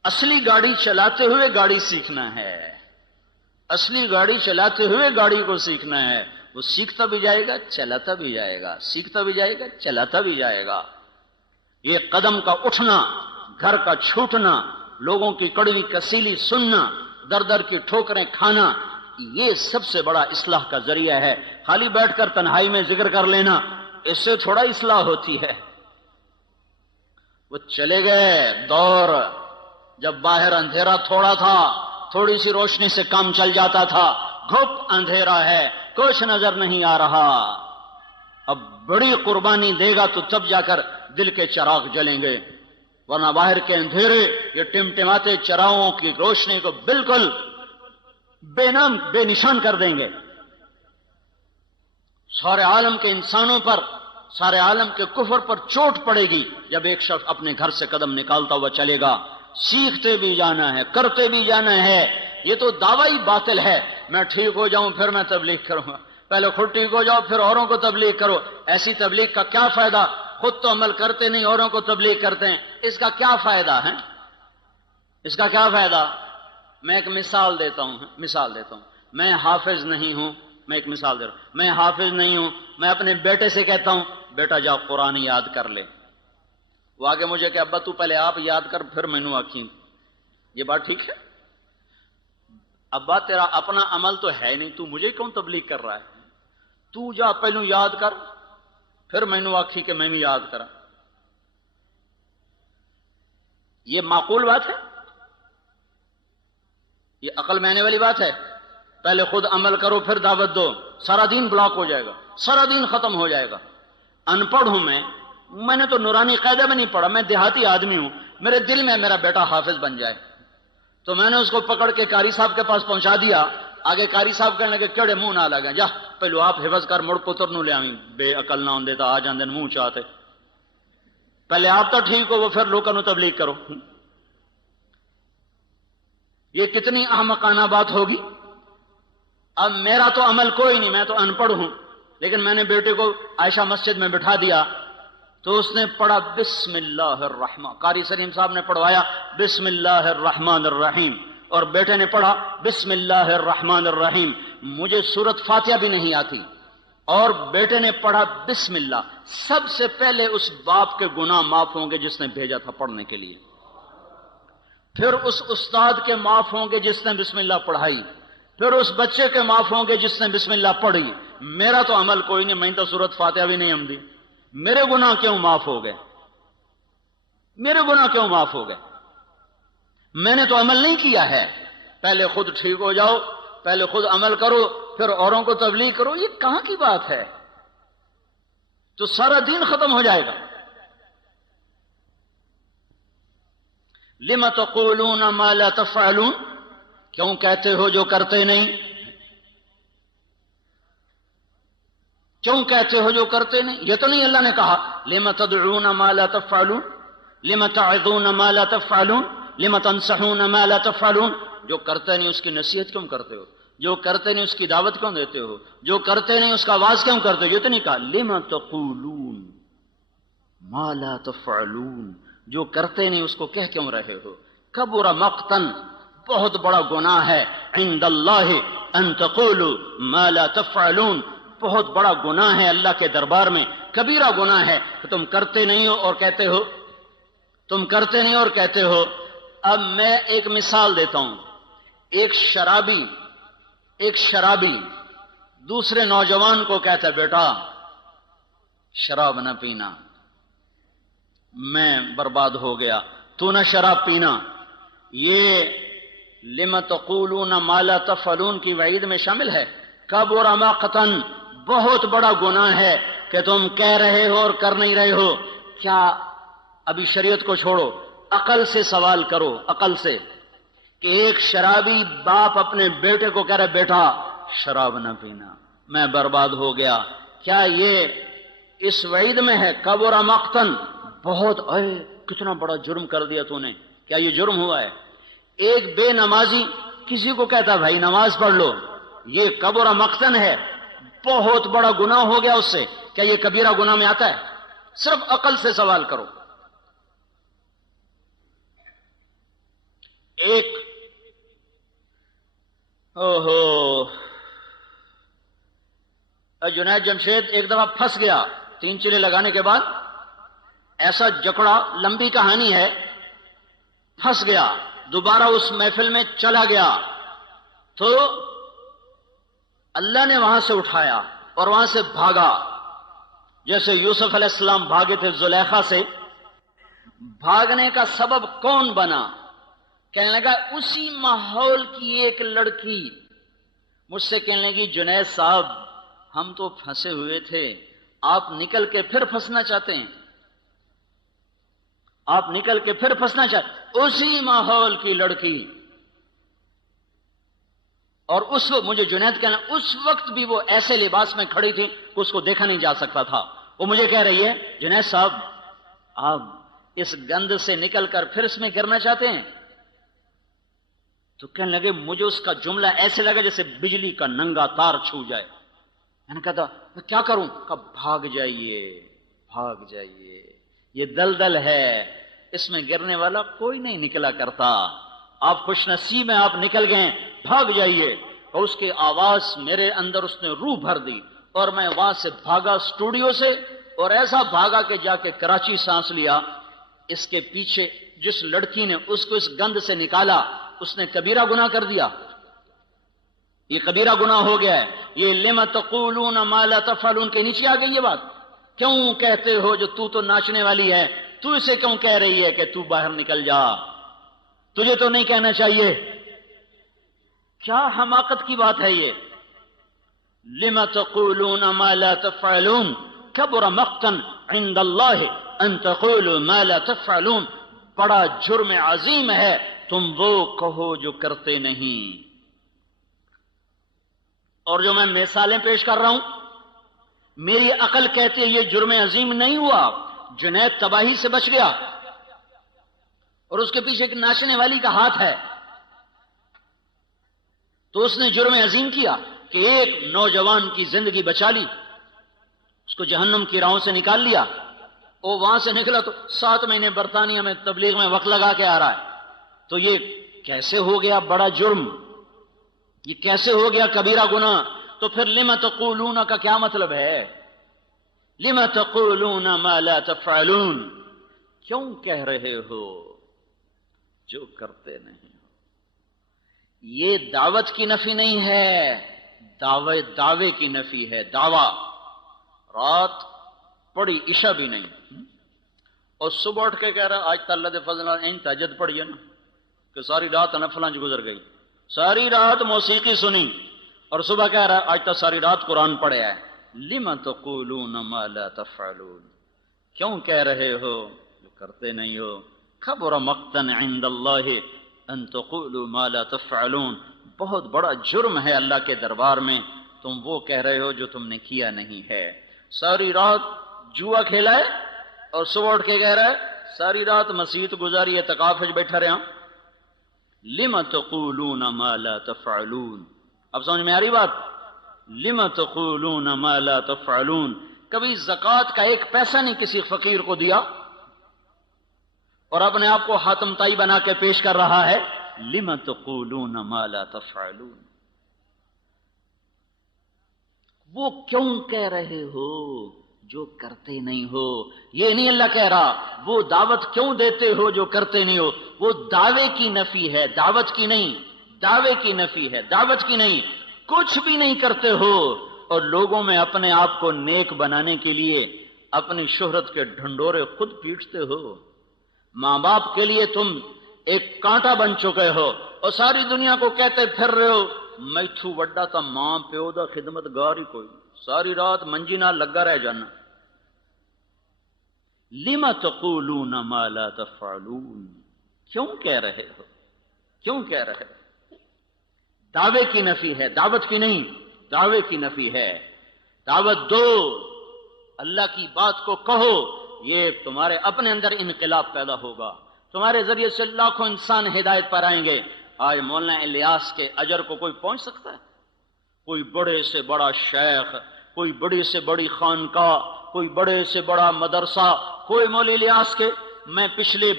اصلی گاڑی چلاتے ہوئے گاڑی سیکھنا ہے، اصلی گاڑی چلاتے ہوئے گاڑی کو سیکھنا ہے، وہ سیکھتا بھی جائے گا چلاتا بھی جائے گا، سیکھتا بھی جائے گا چلاتا بھی جائے گا۔ یہ قدم کا اٹھنا، گھر کا چھوٹنا، لوگوں کی کڑوی کسیلی سننا، در در کی ٹھوکریں کھانا، یہ سب سے بڑا اصلاح کا ذریعہ ہے۔ خالی بیٹھ کر تنہائی میں ذکر کر لینا، اس سے تھوڑا اصلاح ہوتی ہے۔ وہ چلے گئے دور جب باہر اندھیرا تھوڑا تھا، تھوڑی سی روشنی سے کام چل جاتا تھا، گھپ اندھیرا ہے، کچھ نظر نہیں آ رہا۔ اب بڑی قربانی دے گا تو تب جا کر دل کے چراغ جلیں گے، ورنہ باہر کے اندھیرے یہ ٹمٹماتے چراغوں کی روشنی کو بالکل بے نام بے نشان کر دیں گے۔ سارے عالم کے انسانوں پر، سارے عالم کے کفر پر چوٹ پڑے گی جب ایک شخص اپنے گھر سے قدم نکالتا ہوا چلے گا۔ سیکھتے بھی جانا ہے، کرتے بھی جانا ہے۔ یہ تو دعوی باطل ہے، میں ٹھیک ہو جاؤں پھر میں تبلیغ کروں گا، پہلے خود ٹھیک ہو جاؤ پھر اوروں کو تبلیغ کرو۔ ایسی تبلیغ کا کیا فائدہ؟ خود تو عمل کرتے نہیں، اوروں کو تبلیغ کرتے ہیں، اس کا کیا فائدہ ہے؟ اس کا کیا فائدہ؟ میں ایک مثال دیتا ہوں، میں حافظ نہیں ہوں، میں ایک مثال دے رہا ہوں، میں حافظ نہیں ہوں، میں اپنے بیٹے سے کہتا ہوں بیٹا جاؤ قرآن یاد کر لے، وہ آگے مجھے کہ ابا تو پہلے آپ یاد کر پھر مینوں آکھیں، یہ بات ٹھیک ہے؟ ابا تیرا اپنا عمل تو ہے نہیں، تو مجھے کیوں تبلیغ کر رہا ہے؟ تو جا پہلو یاد کر پھر مینوں آکھی کہ میں بھی یاد کرا۔ یہ معقول بات ہے؟ یہ عقل میں آنے والی بات ہے؟ پہلے خود عمل کرو پھر دعوت دو، سارا دین بلاک ہو جائے گا، سارا دین ختم ہو جائے گا۔ ان پڑھ ہوں میں نے تو نورانی قاعدہ میں نہیں پڑھا، میں دیہاتی آدمی ہوں، میرے دل میں میرا بیٹا حافظ بن جائے، تو میں نے اس کو پکڑ کے قاری صاحب کے پاس پہنچا دیا۔ آگے قاری صاحب کہنے لگے کیڑے منہ نہ لگے، جا پہلو آپ حفظ کر مڑ پتر نو لے آویں، بے عقل نہ ہوندے تا آ جاندے منہ چاہتے، پہلے آپ تو ٹھیک ہو وہ پھر لوگوں کو تبلیغ کرو۔ یہ کتنی احمقانہ بات ہوگی۔ اب میرا تو عمل کوئی نہیں، میں تو ان پڑھ ہوں، لیکن میں نے بیٹے کو عائشہ مسجد میں بٹھا دیا تو اس نے پڑھا بسم اللہ الرحمن، قاری سلیم صاحب نے پڑھوایا بسم اللہ الرحمن الرحیم، اور بیٹے نے پڑھا بسم اللہ الرحمن الرحیم۔ مجھے سورت فاتحہ بھی نہیں آتی اور بیٹے نے پڑھا بسم اللہ۔ سب سے پہلے اس باپ کے گناہ معاف ہوں گے جس نے بھیجا تھا پڑھنے کے لیے، پھر اس استاد کے معاف ہوں گے جس نے بسم اللہ پڑھائی، پھر اس بچے کے معاف ہوں گے جس نے بسم اللہ پڑھی۔ میرا تو عمل کوئی نہیں، میں تو سورت فاتحہ بھی نہیں آمدی، میرے گناہ کیوں معاف ہو گئے؟ میرے گناہ کیوں معاف ہو گئے؟ میں نے تو عمل نہیں کیا ہے۔ پہلے خود ٹھیک ہو جاؤ، پہلے خود عمل کرو پھر اوروں کو تبلیغ کرو، یہ کہاں کی بات ہے؟ تو سارا دین ختم ہو جائے گا۔ لم تقولون ما لا تفعلون، کیوں کہتے ہو جو کرتے نہیں؟ کیوں کہتے ہو جو کرتے نہیں؟ یہ تو نہیں اللہ نے کہا لم تدعون ما لا تفعلون، لم تعظون ما لا تفعلون، لم تنصحون ما لا تفعلون۔ جو کرتے نہیں اس کی نصیحت کیوں کرتے ہو؟ جو کرتے نہیں اس کی دعوت کیوں دیتے ہو؟ جو کرتے نہیں اس کا آواز کیوں کرتے ہو؟ یہ تو نہیں کہا لم تقولون ما لا تفعلون، جو کرتے نہیں اس کو کہہ کیوں رہے ہو؟ کبر مقتن بہت بڑا گناہ ہے عند اللہ ان تقولوا ما لا تفعلون، بہت بڑا گناہ ہے اللہ کے دربار میں، کبیرہ گناہ ہے کہ تم کرتے نہیں ہو اور کہتے ہو، تم کرتے نہیں اور کہتے ہو۔ اب میں ایک مثال دیتا ہوں، ایک شرابی دوسرے نوجوان کو کہتا ہے بیٹا شراب نہ پینا، میں برباد ہو گیا، تو نہ شراب پینا۔ یہ لم تقولون ما لا تفعلون کی وعید میں شامل ہے۔ کبر مقتا، بہت بڑا گناہ ہے کہ تم کہہ رہے ہو اور کر نہیں رہے ہو۔ کیا ابھی شریعت کو چھوڑو، عقل سے سوال کرو، عقل سے، کہ ایک شرابی باپ اپنے بیٹے کو کہہ رہا بیٹا شراب نہ پینا، میں برباد ہو گیا، کیا یہ اس وعید میں ہے؟ کبر مقتن، بہت، اے کتنا بڑا جرم کر دیا تو نے، کیا یہ جرم ہوا ہے؟ ایک بے نمازی کسی کو کہتا بھائی نماز پڑھ لو، یہ کبر مقتن ہے، بہت بڑا گناہ ہو گیا اس سے، کیا یہ کبیرہ گناہ میں آتا ہے؟ صرف عقل سے سوال کرو۔ ایک جنید جمشید ایک دفعہ پھنس گیا 3 چلے لگانے کے بعد، ایسا جکڑا، لمبی کہانی ہے، پھنس گیا، دوبارہ اس محفل میں چلا گیا تو اللہ نے وہاں سے اٹھایا اور وہاں سے بھاگا، جیسے یوسف علیہ السلام بھاگے تھے زلیخا سے۔ بھاگنے کا سبب کون بنا؟ کہنے لگا اسی ماحول کی ایک لڑکی مجھ سے کہنے لگی جنید صاحب ہم تو پھنسے ہوئے تھے، آپ نکل کے پھر پھنسنا چاہتے ہیں، آپ نکل کے پھر پھنسنا چاہتے، اسی ماحول کی لڑکی۔ اور اس وقت مجھے جنید کہنا، اس وقت بھی وہ ایسے لباس میں کھڑی تھی کہ اس کو دیکھا نہیں جا سکتا تھا، وہ مجھے کہہ رہی ہے جنید صاحب آپ اس گند سے نکل کر پھر اس میں گرنا چاہتے ہیں؟ تو کہنے لگے مجھے اس کا جملہ ایسے لگا جیسے بجلی کا ننگا تار چھو جائے۔ میں نے کہا میں کیا کروں؟ کہا بھاگ جائیے، بھاگ جائیے، یہ دلدل ہے، اس میں گرنے والا کوئی نہیں نکلا کرتا، آپ خوش نصیب ہیں آپ نکل گئے، بھاگ جائیے۔ اور اس کی آواز میرے اندر اس نے روح بھر دی اور میں وہاں سے بھاگا اسٹوڈیو سے، اور ایسا بھاگا کہ جا کے کراچی سانس لیا۔ اس کے پیچھے جس لڑکی نے اس کو اس گند سے نکالا اس نے کبیرہ گناہ کر دیا، یہ کبیرہ گناہ ہو گیا ہے۔ یہ لم تقولون ما لا تفعلون کے نیچے آ گئی یہ بات، کیوں کہتے ہو جو تو ناچنے والی ہے، تو اسے کیوں کہہ رہی ہے کہ تو باہر نکل جا، تجھے تو نہیں کہنا چاہیے؟ کیا حماقت کی بات ہے یہ! لم تقولون ما لا تفعلون کبر مقتا عند اللہ ان تقولوا ما لا تفعلون، بڑا جرم عظیم ہے تم وہ کہو جو کرتے نہیں۔ اور جو میں مثالیں پیش کر رہا ہوں میری عقل کہتی ہے یہ جرم عظیم نہیں ہوا، جنید تباہی سے بچ گیا اور اس کے پیچھے ایک ناچنے والی کا ہاتھ ہے، تو اس نے جرم عظیم کیا کہ ایک نوجوان کی زندگی بچا لی، اس کو جہنم کی راہوں سے نکال لیا۔ وہ وہاں سے نکلا تو 7 مہینے برطانیہ میں تبلیغ میں وقت لگا کے آ رہا ہے، تو یہ کیسے ہو گیا بڑا جرم، یہ کیسے ہو گیا کبیرہ گناہ؟ تو پھر لم تقولون کا کیا مطلب ہے؟ لم تقولون ما لا تفعلون، کیوں کہہ رہے ہو جو کرتے نہیں ہو؟ یہ دعوت کی نفی نہیں ہے، دعوے کی نفی ہے، دعویٰ۔ رات پڑھی عشاء بھی نہیں اور صبح اٹھ کے کہہ رہا آج تا اللہ دے فضل این تہجد پڑھی ہے نا کہ ساری رات نفلاں گزر گئی، ساری رات موسیقی سنی اور صبح کہہ رہا آج تا ساری رات قرآن پڑھے ہے۔ لم تقولون ما لا تفعلون، کیوں کہہ رہے ہو جو کرتے نہیں ہو؟ کبر مقتا عند اللہ ان تقولوا ما لا تفعلون، بہت بڑا جرم ہے اللہ کے دربار میں تم وہ کہہ رہے ہو جو تم نے کیا نہیں ہے۔ ساری رات جوا کھیلا ہے اور صبح اٹھ کے کہہ رہا ہے ساری رات مسیت گزاری اعتکاف وچ بیٹھا رہا۔ لم تقولون ما لا تفعلون، اب سمجھ میں آ رہی بات؟ لم تقولون ما لا تفعلون، کبھی زکوٰۃ کا 1 پیسہ نہیں کسی فقیر کو دیا اور اپنے آپ کو حاتم تائی بنا کے پیش کر رہا ہے لم تقولون ما لا تفعلون، وہ کیوں کہہ رہے ہو جو کرتے نہیں ہو؟ یہ نہیں اللہ کہہ رہا وہ دعوت کیوں دیتے ہو جو کرتے نہیں ہو، وہ دعوے کی نفی ہے، دعوت کی نہیں، دعوے کی نفی ہے، دعوت کی نہیں۔ کچھ بھی نہیں کرتے ہو اور لوگوں میں اپنے آپ کو نیک بنانے کے لیے اپنی شہرت کے ڈھنڈورے خود پیٹتے ہو۔ ماں باپ کے لیے تم ایک کانٹا بن چکے ہو اور ساری دنیا کو کہتے پھر رہے ہو میتھو وڈا تا ماں پیو دا خدمت گار ہی کوئی، ساری رات منجی نال لگا رہ جانا۔ لم تقولون ما لا تفعلون، کیوں کہہ رہے ہو، کیوں کہہ رہے ہو؟ دعوے کی نفی ہے، دعوت کی نہیں، دعوے کی نفی ہے۔ دعوت دو، اللہ کی بات کو کہو، یہ تمہارے اپنے اندر انقلاب پیدا ہوگا، تمہارے ذریعے سے لاکھوں انسان ہدایت پر آئیں گے۔ آج مولانا الیاس کے اجر کو کوئی پہنچ سکتا ہے؟ کوئی بڑے سے بڑا شیخ، کوئی بڑی سے بڑی خانقاہ، کوئی بڑے سے بڑا مدرسہ، کوئی مولانا الیاس کے، میں پچھلے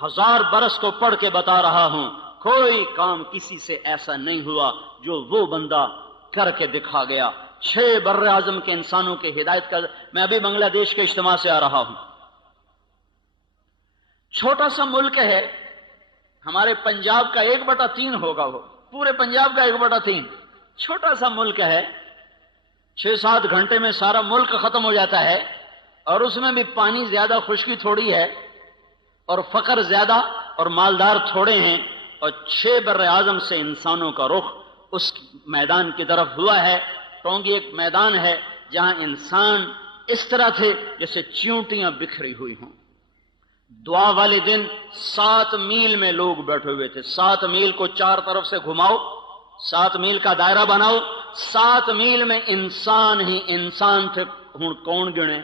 1000 برس کو پڑھ کے بتا رہا ہوں، کوئی کام کسی سے ایسا نہیں ہوا جو وہ بندہ کر کے دکھا گیا۔ 6 بر اعظم کے انسانوں کے ہدایت کا، میں ابھی بنگلہ دیش کے اجتماع سے آ رہا ہوں۔ چھوٹا سا ملک ہے، ہمارے پنجاب کا 1/3 ہوگا، وہ پورے پنجاب کا 1/3، چھوٹا سا ملک ہے۔ 6-7 گھنٹے میں سارا ملک ختم ہو جاتا ہے، اور اس میں بھی پانی زیادہ، خشکی تھوڑی ہے، اور فقر زیادہ اور مالدار تھوڑے ہیں، اور 6 بر اعظم سے انسانوں کا رخ اس میدان کی طرف ہوا ہے۔ ٹونگی ایک میدان ہے جہاں انسان اس طرح تھے جیسے چیونٹیاں بکھری ہوئی ہوں۔ دعا والے دن 7 میل میں لوگ بیٹھے ہوئے تھے، 7 میل کو 4 طرف سے گھماؤ، 7 میل کا دائرہ بناؤ، 7 میل میں انسان ہی انسان تھے۔ ہوں کون گنے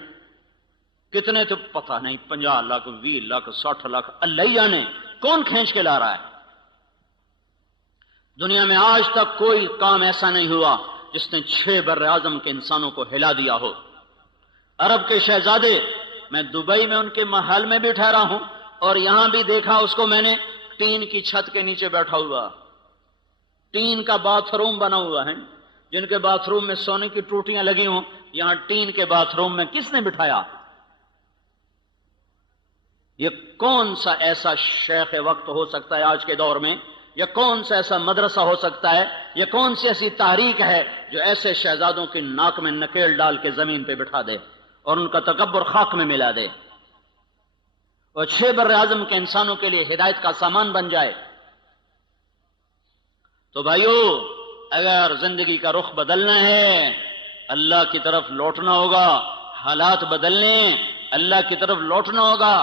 کتنے تو پتہ نہیں، 50 لاکھ 20 لاکھ 60 لاکھ، اللہ ہی جانے کون کھینچ کے لا رہا ہے۔ دنیا میں آج تک کوئی کام ایسا نہیں ہوا جس نے 6 بر اعظم کے انسانوں کو ہلا دیا ہو۔ عرب کے شہزادے، میں دبئی میں ان کے محل میں بھی ٹھہرا ہوں، اور یہاں بھی دیکھا اس کو میں نے، ٹین کی چھت کے نیچے بیٹھا ہوا، ٹین کا باتھ روم بنا ہوا ہے، جن کے باتھ روم میں سونے کی ٹوٹیاں لگی ہوں، یہاں ٹین کے باتھ روم میں کس نے بٹھایا؟ یہ کون سا ایسا شیخ وقت ہو سکتا ہے آج کے دور میں؟ یہ کون سا ایسا مدرسہ ہو سکتا ہے؟ یہ کون سی ایسی تحریک ہے جو ایسے شہزادوں کی ناک میں نکیل ڈال کے زمین پہ بٹھا دے اور ان کا تکبر خاک میں ملا دے اور 6 بر اعظم کے انسانوں کے لیے ہدایت کا سامان بن جائے؟ تو بھائیو، اگر زندگی کا رخ بدلنا ہے، اللہ کی طرف لوٹنا ہوگا، حالات بدلنے، اللہ کی طرف لوٹنا ہوگا۔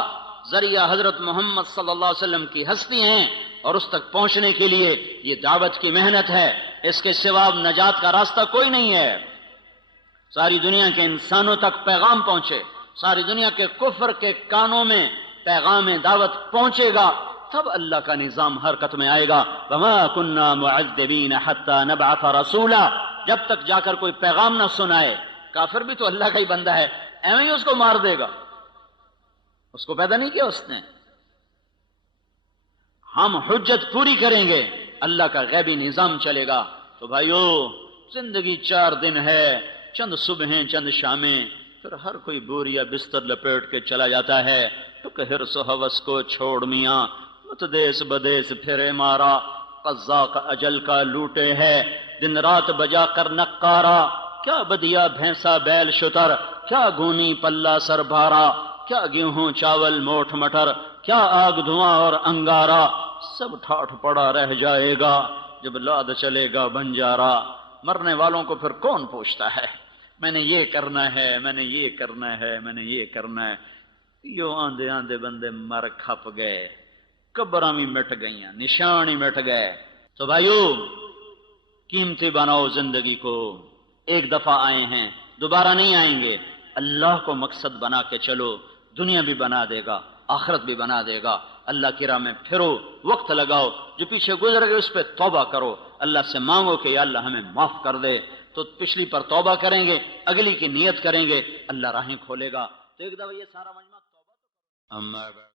ذریعہ حضرت محمد صلی اللہ علیہ وسلم کی ہستی ہیں، اور اس تک پہنچنے کے لیے یہ دعوت کی محنت ہے، اس کے سوا نجات کا راستہ کوئی نہیں ہے۔ ساری دنیا کے انسانوں تک پیغام پہنچے، ساری دنیا کے کفر کے کانوں میں پیغام دعوت پہنچے گا، تب اللہ کا نظام حرکت میں آئے گا۔ وَمَا كُنَّا مُعَذِّبِينَ حَتَّى نَبْعَثَ رَسُولًا، جب تک جا کر کوئی پیغام نہ سنائے۔ کافر بھی تو اللہ کا ہی بندہ ہے، ایویں ہی اس کو مار دے گا، اس کو پیدا نہیں کیا اس نے۔ ہم حجت پوری کریں گے، اللہ کا غیبی نظام چلے گا۔ تو بھائیو، زندگی 4 دن ہے، چند صبحیں چند شامیں، پھر ہر کوئی بوریا بستر لپیٹ کے چلا جاتا ہے۔ ٹک حرص و ہوس کو چھوڑ میاں، مت دیس بدیس پھرے مارا، قزاق اجل کا لوٹے ہے، دن رات بجا کر نقارا، کیا بدیا بھینسا بیل شتر، کیا گونی پلہ سر بھارا، کیا گیہوں چاول موٹھ مٹر، کیا آگ دھواں اور انگارا، سب ٹھاٹھ پڑا رہ جائے گا جب لاد چلے گا بنجارا۔ مرنے والوں کو پھر کون پوچھتا ہے میں نے یہ کرنا ہے، میں نے یہ کرنا ہے، میں نے یہ کرنا ہے؟ یوں آندے آندے بندے مر کھپ گئے، قبراں بھی مٹ گئیاں، نشان ہی مٹ گئے۔ تو بھائیو، قیمتی بناؤ زندگی کو، ایک دفعہ آئے ہیں، دوبارہ نہیں آئیں گے۔ اللہ کو مقصد بنا کے چلو، دنیا بھی بنا دے گا، آخرت بھی بنا دے گا۔ اللہ کی راہ میں پھرو، وقت لگاؤ، جو پیچھے گزر گئے اس پہ توبہ کرو، اللہ سے مانگو کہ یا اللہ ہمیں معاف کر دے۔ تو پچھلی پر توبہ کریں گے، اگلی کی نیت کریں گے، اللہ راہیں کھولے گا۔ تو ایک دفعہ یہ سارا مجمع توبہ